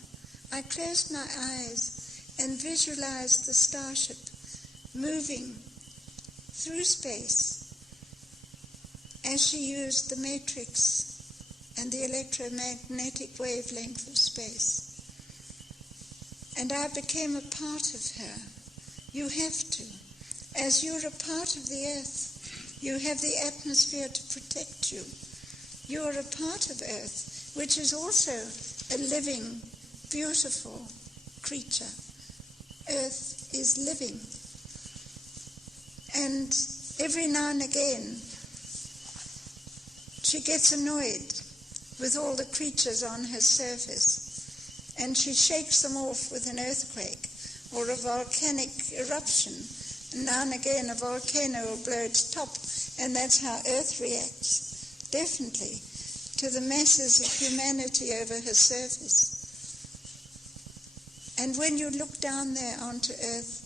I closed my eyes and visualized the starship moving through space as she used the matrix and the electromagnetic wavelength of space. And I became a part of her. You have to. As you're a part of the earth, you have the atmosphere to protect you. You are a part of earth, which is also a living, beautiful creature. Earth is living. And every now and again, she gets annoyed with all the creatures on her surface, and she shakes them off with an earthquake or a volcanic eruption. And now and again a volcano will blow its top, and that's how Earth reacts, definitely, to the masses of humanity over her surface. And when you look down there onto Earth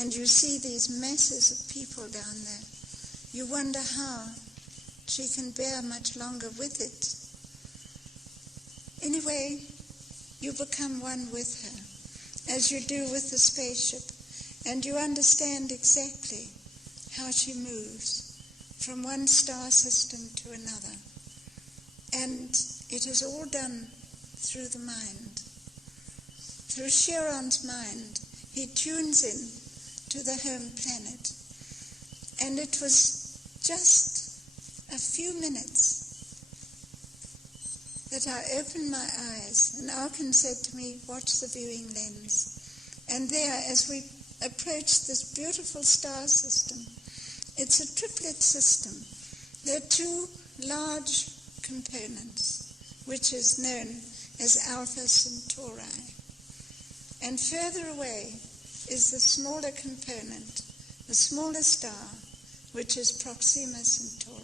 and you see these masses of people down there, you wonder how she can bear much longer with it. Anyway, you become one with her, as you do with the spaceship, and you understand exactly how she moves from one star system to another. And it is all done through the mind. Through Sharon's mind, he tunes in to the home planet. And it was just a few minutes that I opened my eyes, and Arkin said to me, "Watch the viewing lens." And there, as we approached this beautiful star system, it's a triplet system. There are 2 large components, which is known as Alpha Centauri. And further away is the smaller component, the smaller star, which is Proxima Centauri.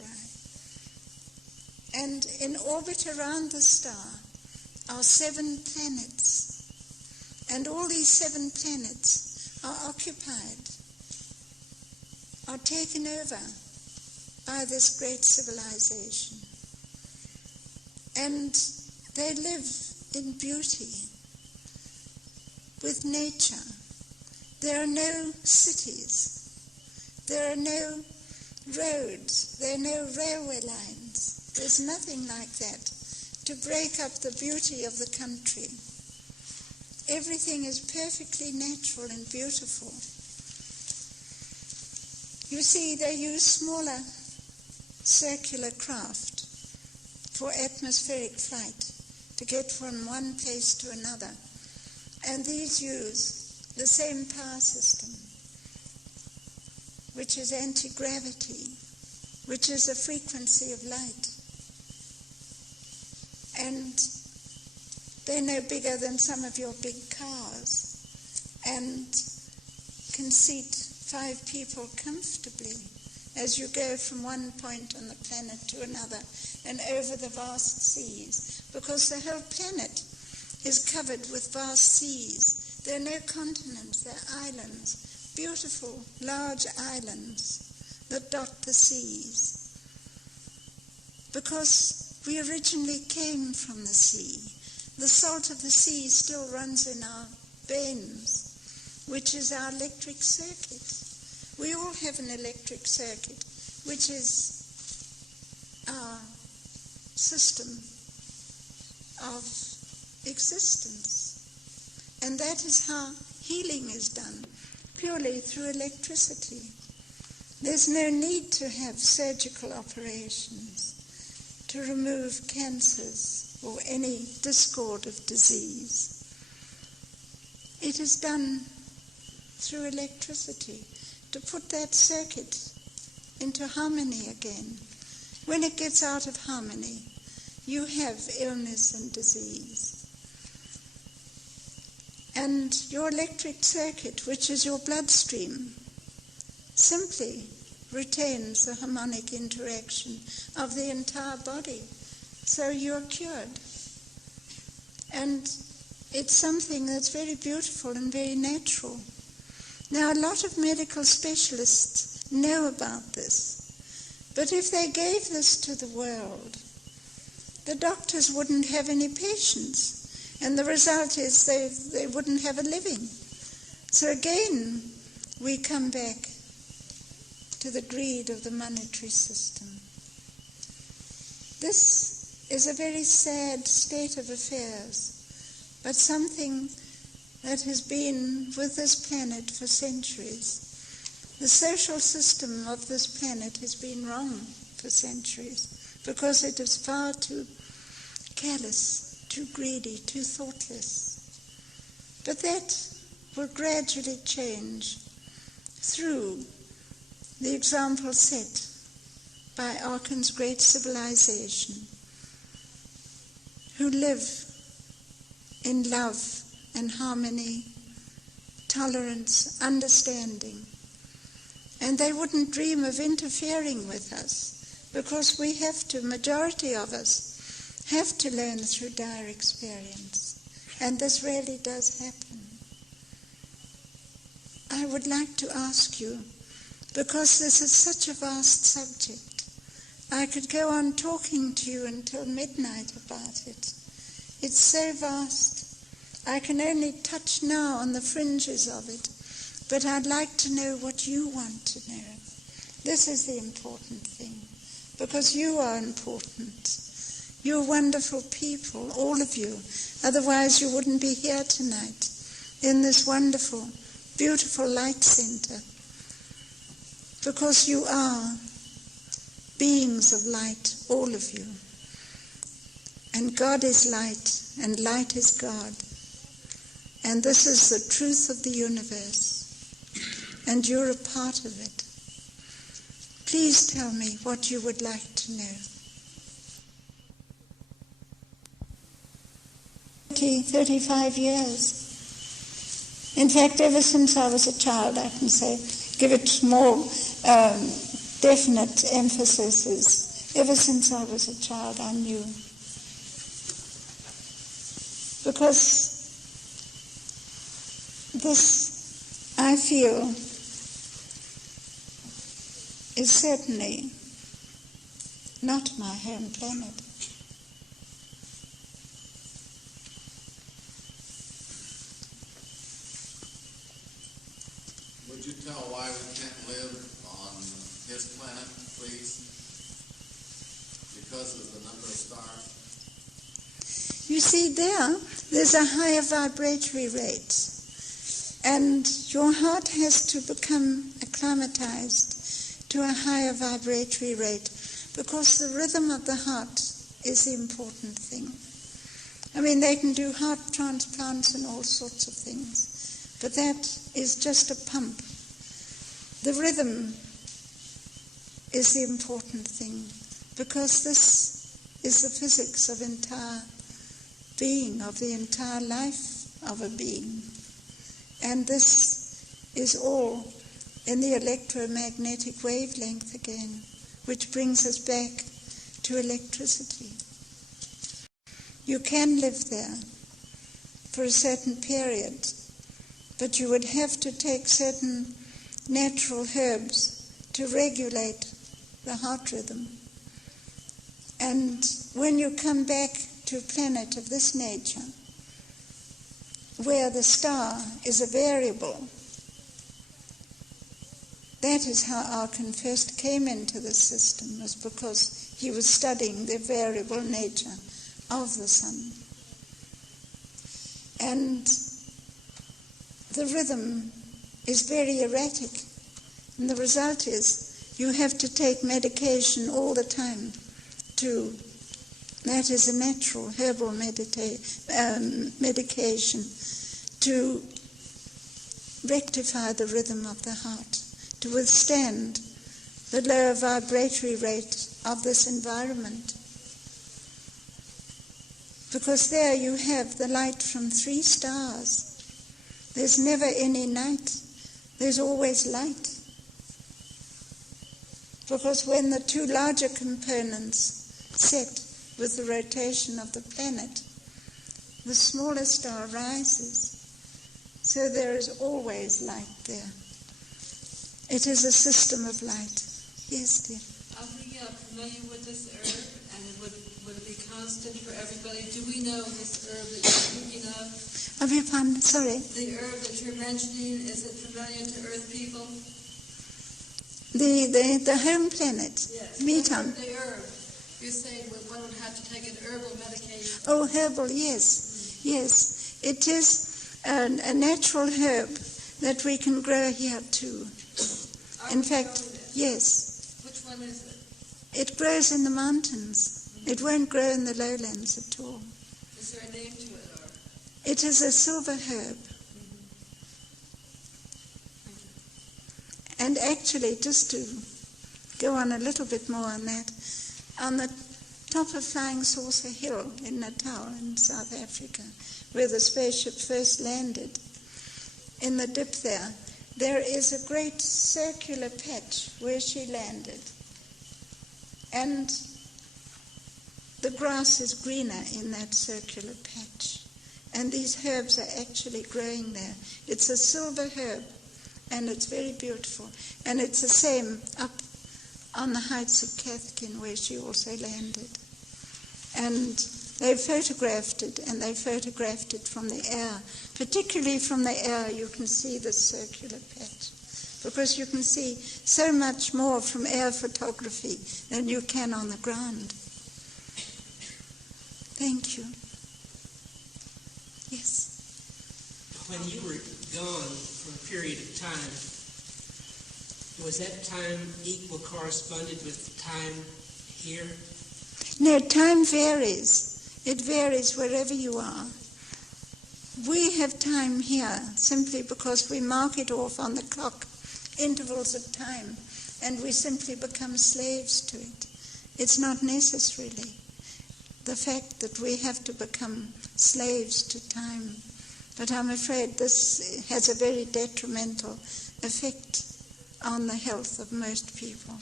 And in orbit around the star are 7 planets. And all these 7 planets are occupied, are taken over by this great civilization. And they live in beauty with nature. There are no cities. There are no roads. There are no railway lines. There's nothing like that to break up the beauty of the country. Everything is perfectly natural and beautiful. You see, they use smaller circular craft for atmospheric flight to get from one place to another. And these use the same power system, which is anti-gravity, which is the frequency of light. And they're no bigger than some of your big cars and can seat 5 people comfortably as you go from one point on the planet to another and over the vast seas, because the whole planet is covered with vast seas. There are no continents, there are islands, beautiful large islands that dot the seas, because we originally came from the sea. The salt of the sea still runs in our veins, which is our electric circuit. We all have an electric circuit, which is our system of existence. And that is how healing is done, purely through electricity. There's no need to have surgical operations to remove cancers or any discord of disease. It is done through electricity to put that circuit into harmony again. When it gets out of harmony, you have illness and disease. And your electric circuit, which is your bloodstream, simply retains the harmonic interaction of the entire body. So you're cured. And it's something that's very beautiful and very natural. Now, a lot of medical specialists know about this. But if they gave this to the world, the doctors wouldn't have any patients. And the result is they wouldn't have a living. So again, we come back to the greed of the monetary system. This is a very sad state of affairs, but something that has been with this planet for centuries. The social system of this planet has been wrong for centuries because it is far too callous, too greedy, too thoughtless. But that will gradually change through the example set by Arkan's great civilization, who live in love and harmony, tolerance, understanding. And they wouldn't dream of interfering with us, because we have to, majority of us, have to learn through dire experience. And this really does happen. I would like to ask you, because this is such a vast subject, I could go on talking to you until midnight about it. It's so vast. I can only touch now on the fringes of it, but I'd like to know what you want to know. This is the important thing, because you are important. You're wonderful people, all of you. Otherwise you wouldn't be here tonight in this wonderful, beautiful light center, because you are beings of light, all of you. And God is light, and light is God. And this is the truth of the universe, and you're a part of it. Please tell me what you would like to know. 35 years. In fact, ever since I was a child, I can say, give it more definite emphasis is, ever since I was a child, I knew. Because this, I feel, is certainly not my home planet. Would you tell why we can't live on his planet, please? Because of the number of stars? You see, there's a higher vibratory rate, and your heart has to become acclimatized to a higher vibratory rate, because the rhythm of the heart is the important thing. I mean, they can do heart transplants and all sorts of things, but that is just a pump. The rhythm is the important thing, because this is the physics of entire being, of the entire life of a being. And this is all in the electromagnetic wavelength again, which brings us back to electricity. You can live there for a certain period, but you would have to take certain natural herbs to regulate the heart rhythm. And when you come back to a planet of this nature, where the star is a variable, that is how Arkan first came into the system, was because he was studying the variable nature of the sun. And the rhythm is very erratic, and the result is you have to take medication all the time to, that is a natural herbal medication, to rectify the rhythm of the heart, to withstand the lower vibratory rate of this environment. Because there you have the light from 3 stars. There's never any night. There's always light. Because when the 2 larger components set with the rotation of the planet, the smaller star rises. So there is always light there. It is a system of light. Yes, dear. Are we familiar with this herb, and would it be constant for everybody? Do we know this herb that you're speaking of? I beg your pardon, sorry. The herb that you're mentioning, is it familiar to Earth people? The home planet, Yes. Meton. The herb. You're saying one would have to take an herbal medication. Oh, herbal, yes. Yes. It is a natural herb that we can grow here too. In fact, yes. Which one is it? It grows in the mountains. It won't grow in the lowlands at all. Is there a name to it? Or? It is a silver herb. And actually, just to go on a little bit more on that, on the top of Flying Saucer Hill in Natal in South Africa, where the spaceship first landed, in the dip there is a great circular patch where she landed. And the grass is greener in that circular patch. And these herbs are actually growing there. It's a silver herb, and it's very beautiful. And it's the same up on the heights of Cathkin, where she also landed. And they photographed it, and they photographed it from the air. Particularly from the air, you can see the circular patch, because you can see so much more from air photography than you can on the ground. Thank you. Yes. When you were gone for a period of time, was that time equal corresponded with time here? No, time varies. It varies wherever you are. We have time here simply because we mark it off on the clock, intervals of time, and we simply become slaves to it. It's not necessarily the fact that we have to become slaves to time. But I'm afraid this has a very detrimental effect on the health of most people.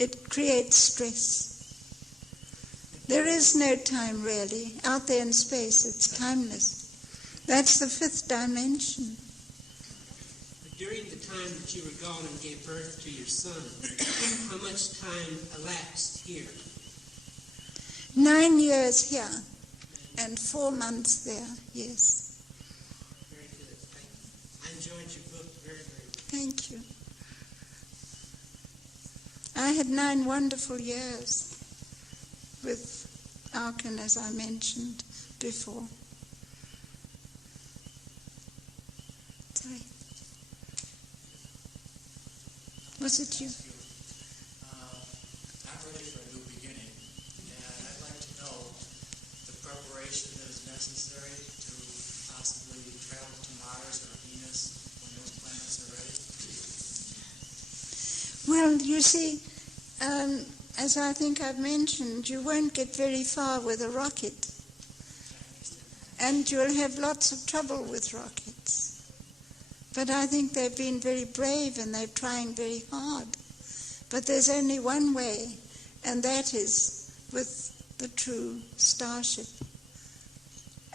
It creates stress. There is no time really. Out there in space, it's timeless. That's the fifth dimension. But during the time that you were gone and gave birth to your son, how much time elapsed here? 9 years here and 4 months there, yes. Very good. I enjoyed your book very, very much. Thank you. I had 9 wonderful years with Arkin, as I mentioned before. Sorry. Was it you? I'm ready for a new beginning, and I'd like to know the preparation that is necessary to possibly travel to Mars or Venus when those planets are ready. Well, you see, as I think I've mentioned, you won't get very far with a rocket. And you'll have lots of trouble with rockets. But I think they've been very brave and they're trying very hard. But there's only one way, and that is with the true starship.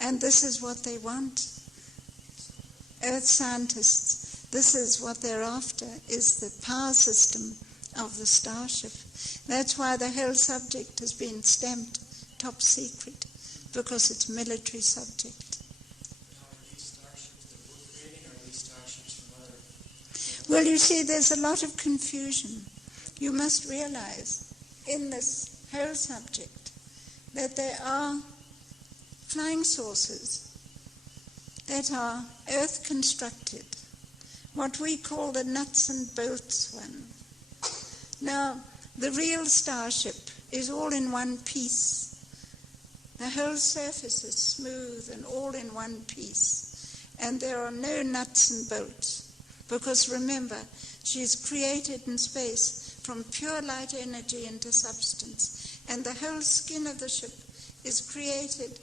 And this is what they want. Earth scientists, this is what they're after, is the power system of the starship. That's why the whole subject has been stamped top secret, because it's military subject. Now, are these starships that we're creating, or are these starships from other? Well, you see, there's a lot of confusion. You must realize in this whole subject that there are flying saucers that are earth-constructed, what we call the nuts and bolts one. Now, the real starship is all in one piece. The whole surface is smooth and all in one piece. And there are no nuts and bolts. Because remember, she's created in space from pure light energy into substance. And the whole skin of the ship is created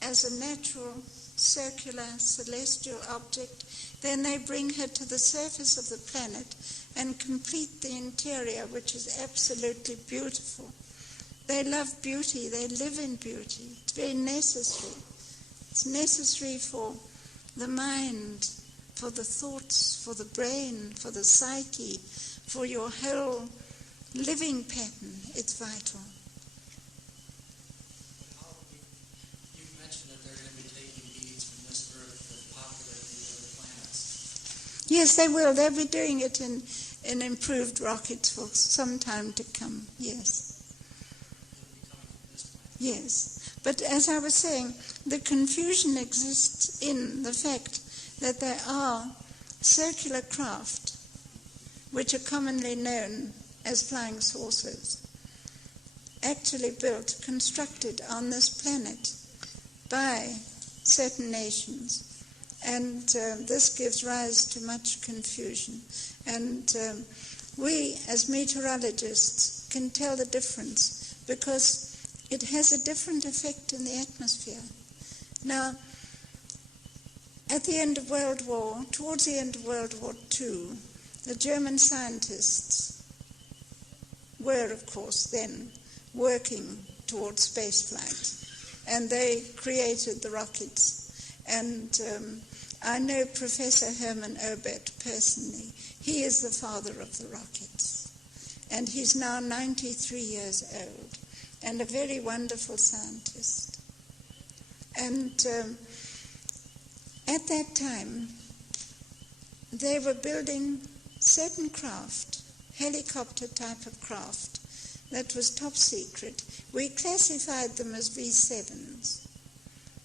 as a natural, circular, celestial object. Then they bring her to the surface of the planet and complete the interior, which is absolutely beautiful. They love beauty. They live in beauty. It's very necessary. It's necessary for the mind, for the thoughts, for the brain, for the psyche, for your whole living pattern. It's vital. You've mentioned that they're going to be taking beads from this Earth to populate these other planets. Yes, they will. They'll be doing it in improved rockets for some time to come, yes. They'll be coming from this planet. Yes. But as I was saying, the confusion exists in the fact that there are circular craft which are commonly known as flying saucers, actually built, constructed on this planet by certain nations. And this gives rise to much confusion. And we, as meteorologists, can tell the difference because it has a different effect in the atmosphere. Now, at the end of towards the end of World War II, the German scientists were, of course, then working towards space flight. And they created the rockets. And I know Professor Hermann Oberth personally. He is the father of the rockets. And he's now 93 years old and a very wonderful scientist. And at that time, they were building certain craft, helicopter type of craft, that was top secret. We classified them as V7s.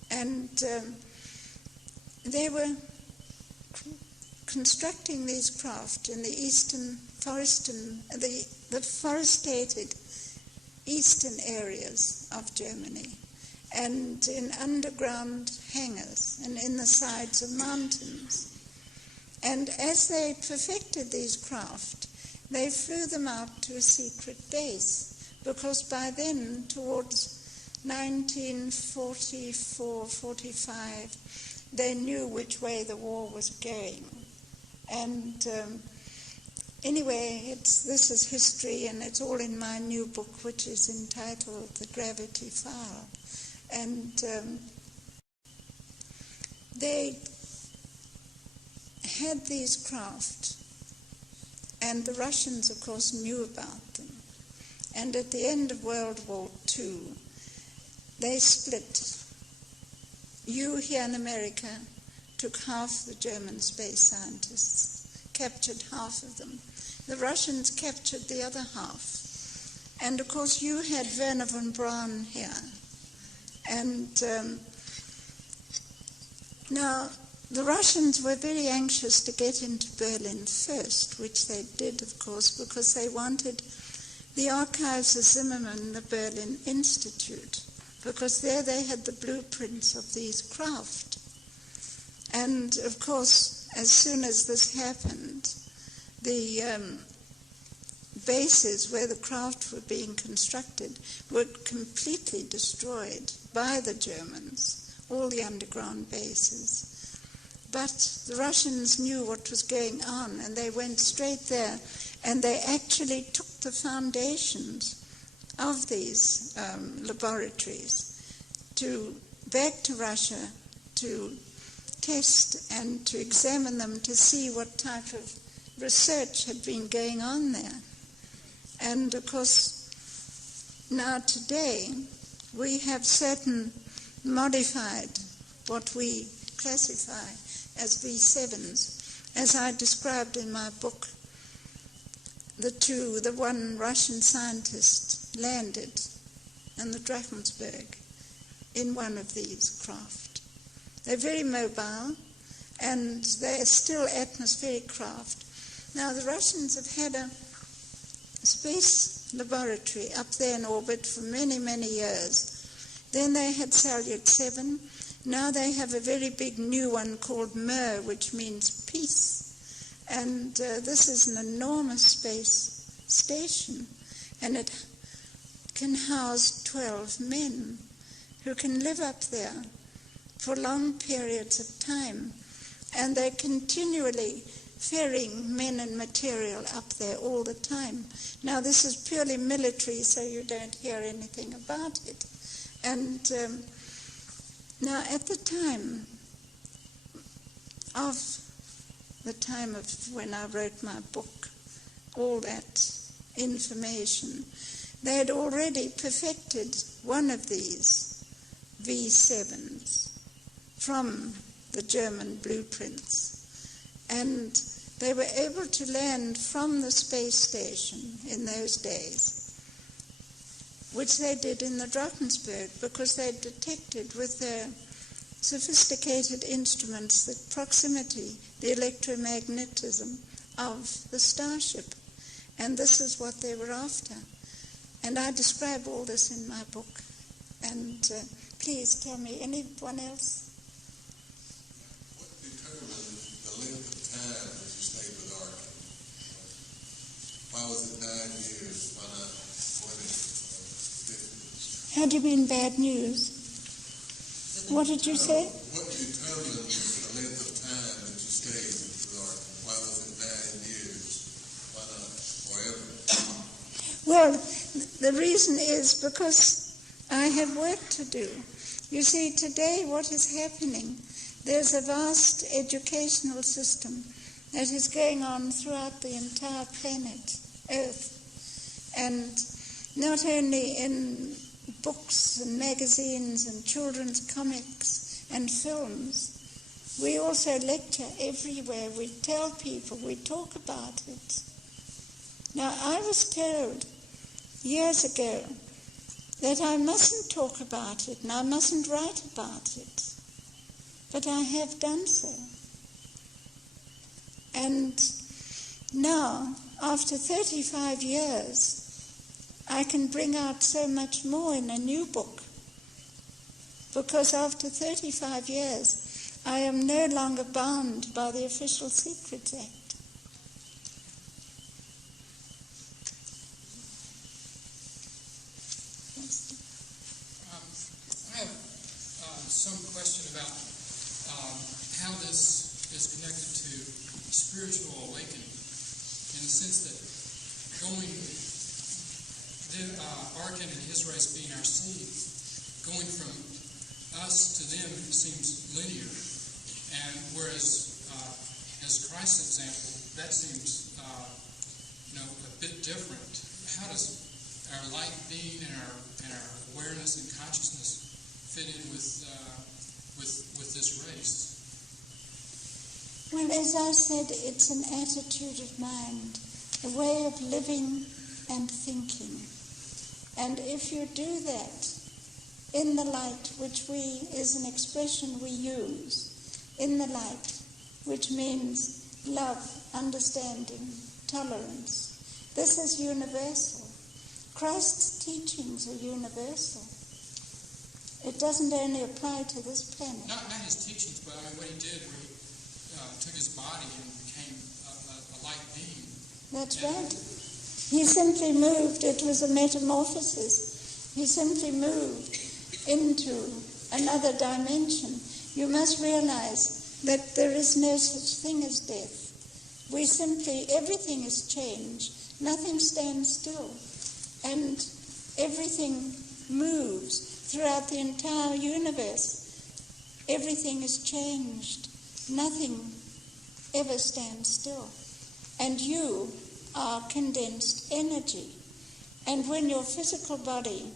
And they were constructing these craft in the the forested eastern areas of Germany, and in underground hangars and in the sides of mountains. And as they perfected these craft, they flew them out to a secret base, because by then, towards 1944-45, they knew which way the war was going. And anyway, this is history, and it's all in my new book, which is entitled The Gravity File. And they had these craft, and the Russians, of course, knew about them. And at the end of World War II, they split. You here in America took half the German space scientists, captured half of them. The Russians captured the other half. And of course you had Werner von Braun here. And now the Russians were very anxious to get into Berlin first, which they did, of course, because they wanted the archives of Zimmermann, the Berlin Institute, because there they had the blueprints of these craft. And of course, as soon as this happened, the bases where the craft were being constructed were completely destroyed by the Germans, all the underground bases. But the Russians knew what was going on, and they went straight there, and they actually took the foundations of these laboratories back to Russia to test and to examine them to see what type of research had been going on there. And of course, now today, we have certain modified, what we classify as V7s. As I described in my book, the one Russian scientist landed in the Drakensberg in one of these craft. They're very mobile, and they're still atmospheric craft. Now, the Russians have had a space laboratory up there in orbit for many, many years. Then they had Salyut 7. Now they have a very big new one called Mir, which means peace. And this is an enormous space station, and it can house 12 men who can live up there for long periods of time. And they're continually ferrying men and material up there all the time. Now, this is purely military, so you don't hear anything about it. And now, at the time of when I wrote my book, all that information, they had already perfected one of these V7s from the German blueprints. And they were able to land from the space station in those days, which they did in the Drakensberg, because they detected with their sophisticated instruments the proximity, the electromagnetism of the starship. And this is what they were after. And I describe all this in my book. And please tell me, anyone else? What determined the length of time that you stayed with Arkin? Why was it 9 years? Why not 20, 50? How do you mean bad news? What did you say? What determined the length of time that you stayed with Arkin? Why was it 9 years? Why not forever? Well, the reason is because I have work to do. You see, today what is happening, there's a vast educational system that is going on throughout the entire planet, Earth. And not only in books and magazines and children's comics and films, we also lecture everywhere. We tell people, we talk about it. Now, I was told years ago that I mustn't talk about it and I mustn't write about it. But I have done so. And now, after 35 years, I can bring out so much more in a new book. Because after 35 years, I am no longer bound by the Official Secrets Act. Some question about how this is connected to spiritual awakening. in the sense that Arkin and his race being our seed, going from us to them seems linear, and whereas as Christ's example, that seems a bit different. How does our light being and our awareness and consciousness fit in with this race? Well, as I said, it's an attitude of mind, a way of living and thinking. And if you do that in the light, which is an expression we use, in the light, which means love, understanding, tolerance, this is universal. Christ's teachings are universal. It doesn't only apply to this planet. Not his teachings, but what he did, where he took his body and became a light being. That's right. He simply moved. It was a metamorphosis. He simply moved into another dimension. You must realize that there is no such thing as death. Everything is changed. Nothing stands still. And everything moves throughout the entire universe. Everything is changed. Nothing ever stands still. And you are condensed energy. And when your physical body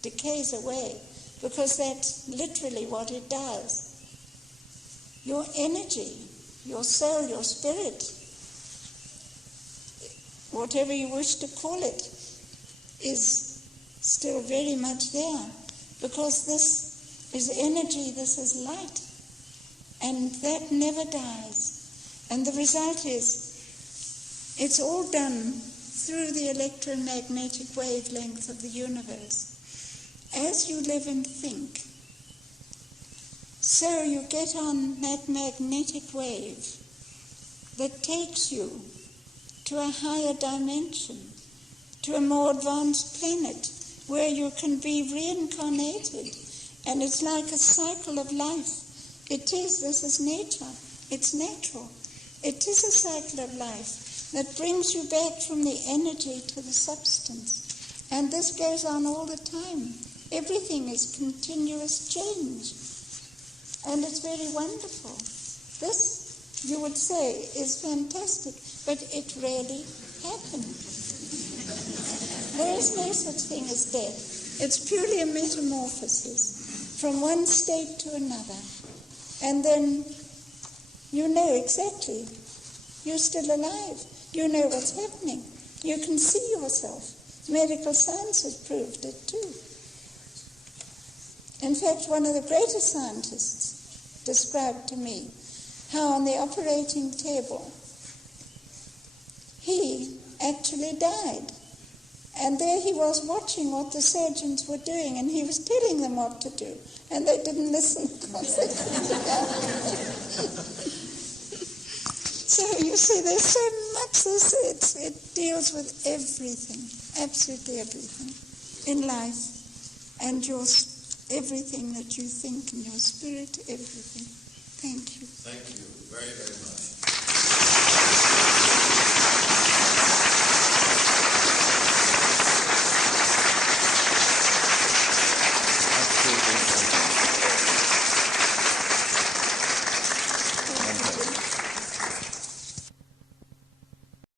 decays away, because that's literally what it does, your energy, your soul, your spirit, whatever you wish to call it, is still very much there, because this is energy, this is light, and that never dies. And the result is, it's all done through the electromagnetic wavelength of the universe. As you live and think, so you get on that magnetic wave that takes you to a higher dimension, to a more advanced planet, where you can be reincarnated. And it's like a cycle of life. This is nature. It's natural. It is a cycle of life that brings you back from the energy to the substance. And this goes on all the time. Everything is continuous change. And it's very wonderful. This, you would say, is fantastic, but it rarely happens. There is no such thing as death. It's purely a metamorphosis from one state to another. And then you know exactly. You're still alive. You know what's happening. You can see yourself. Medical science has proved it too. In fact, one of the greatest scientists described to me how on the operating table he actually died. And there he was watching what the surgeons were doing, and he was telling them what to do. And they didn't listen because they couldn't die. So you see, there's so much. It deals with everything, absolutely everything in life, and everything that you think in your spirit, everything. Thank you. Thank you very, very much.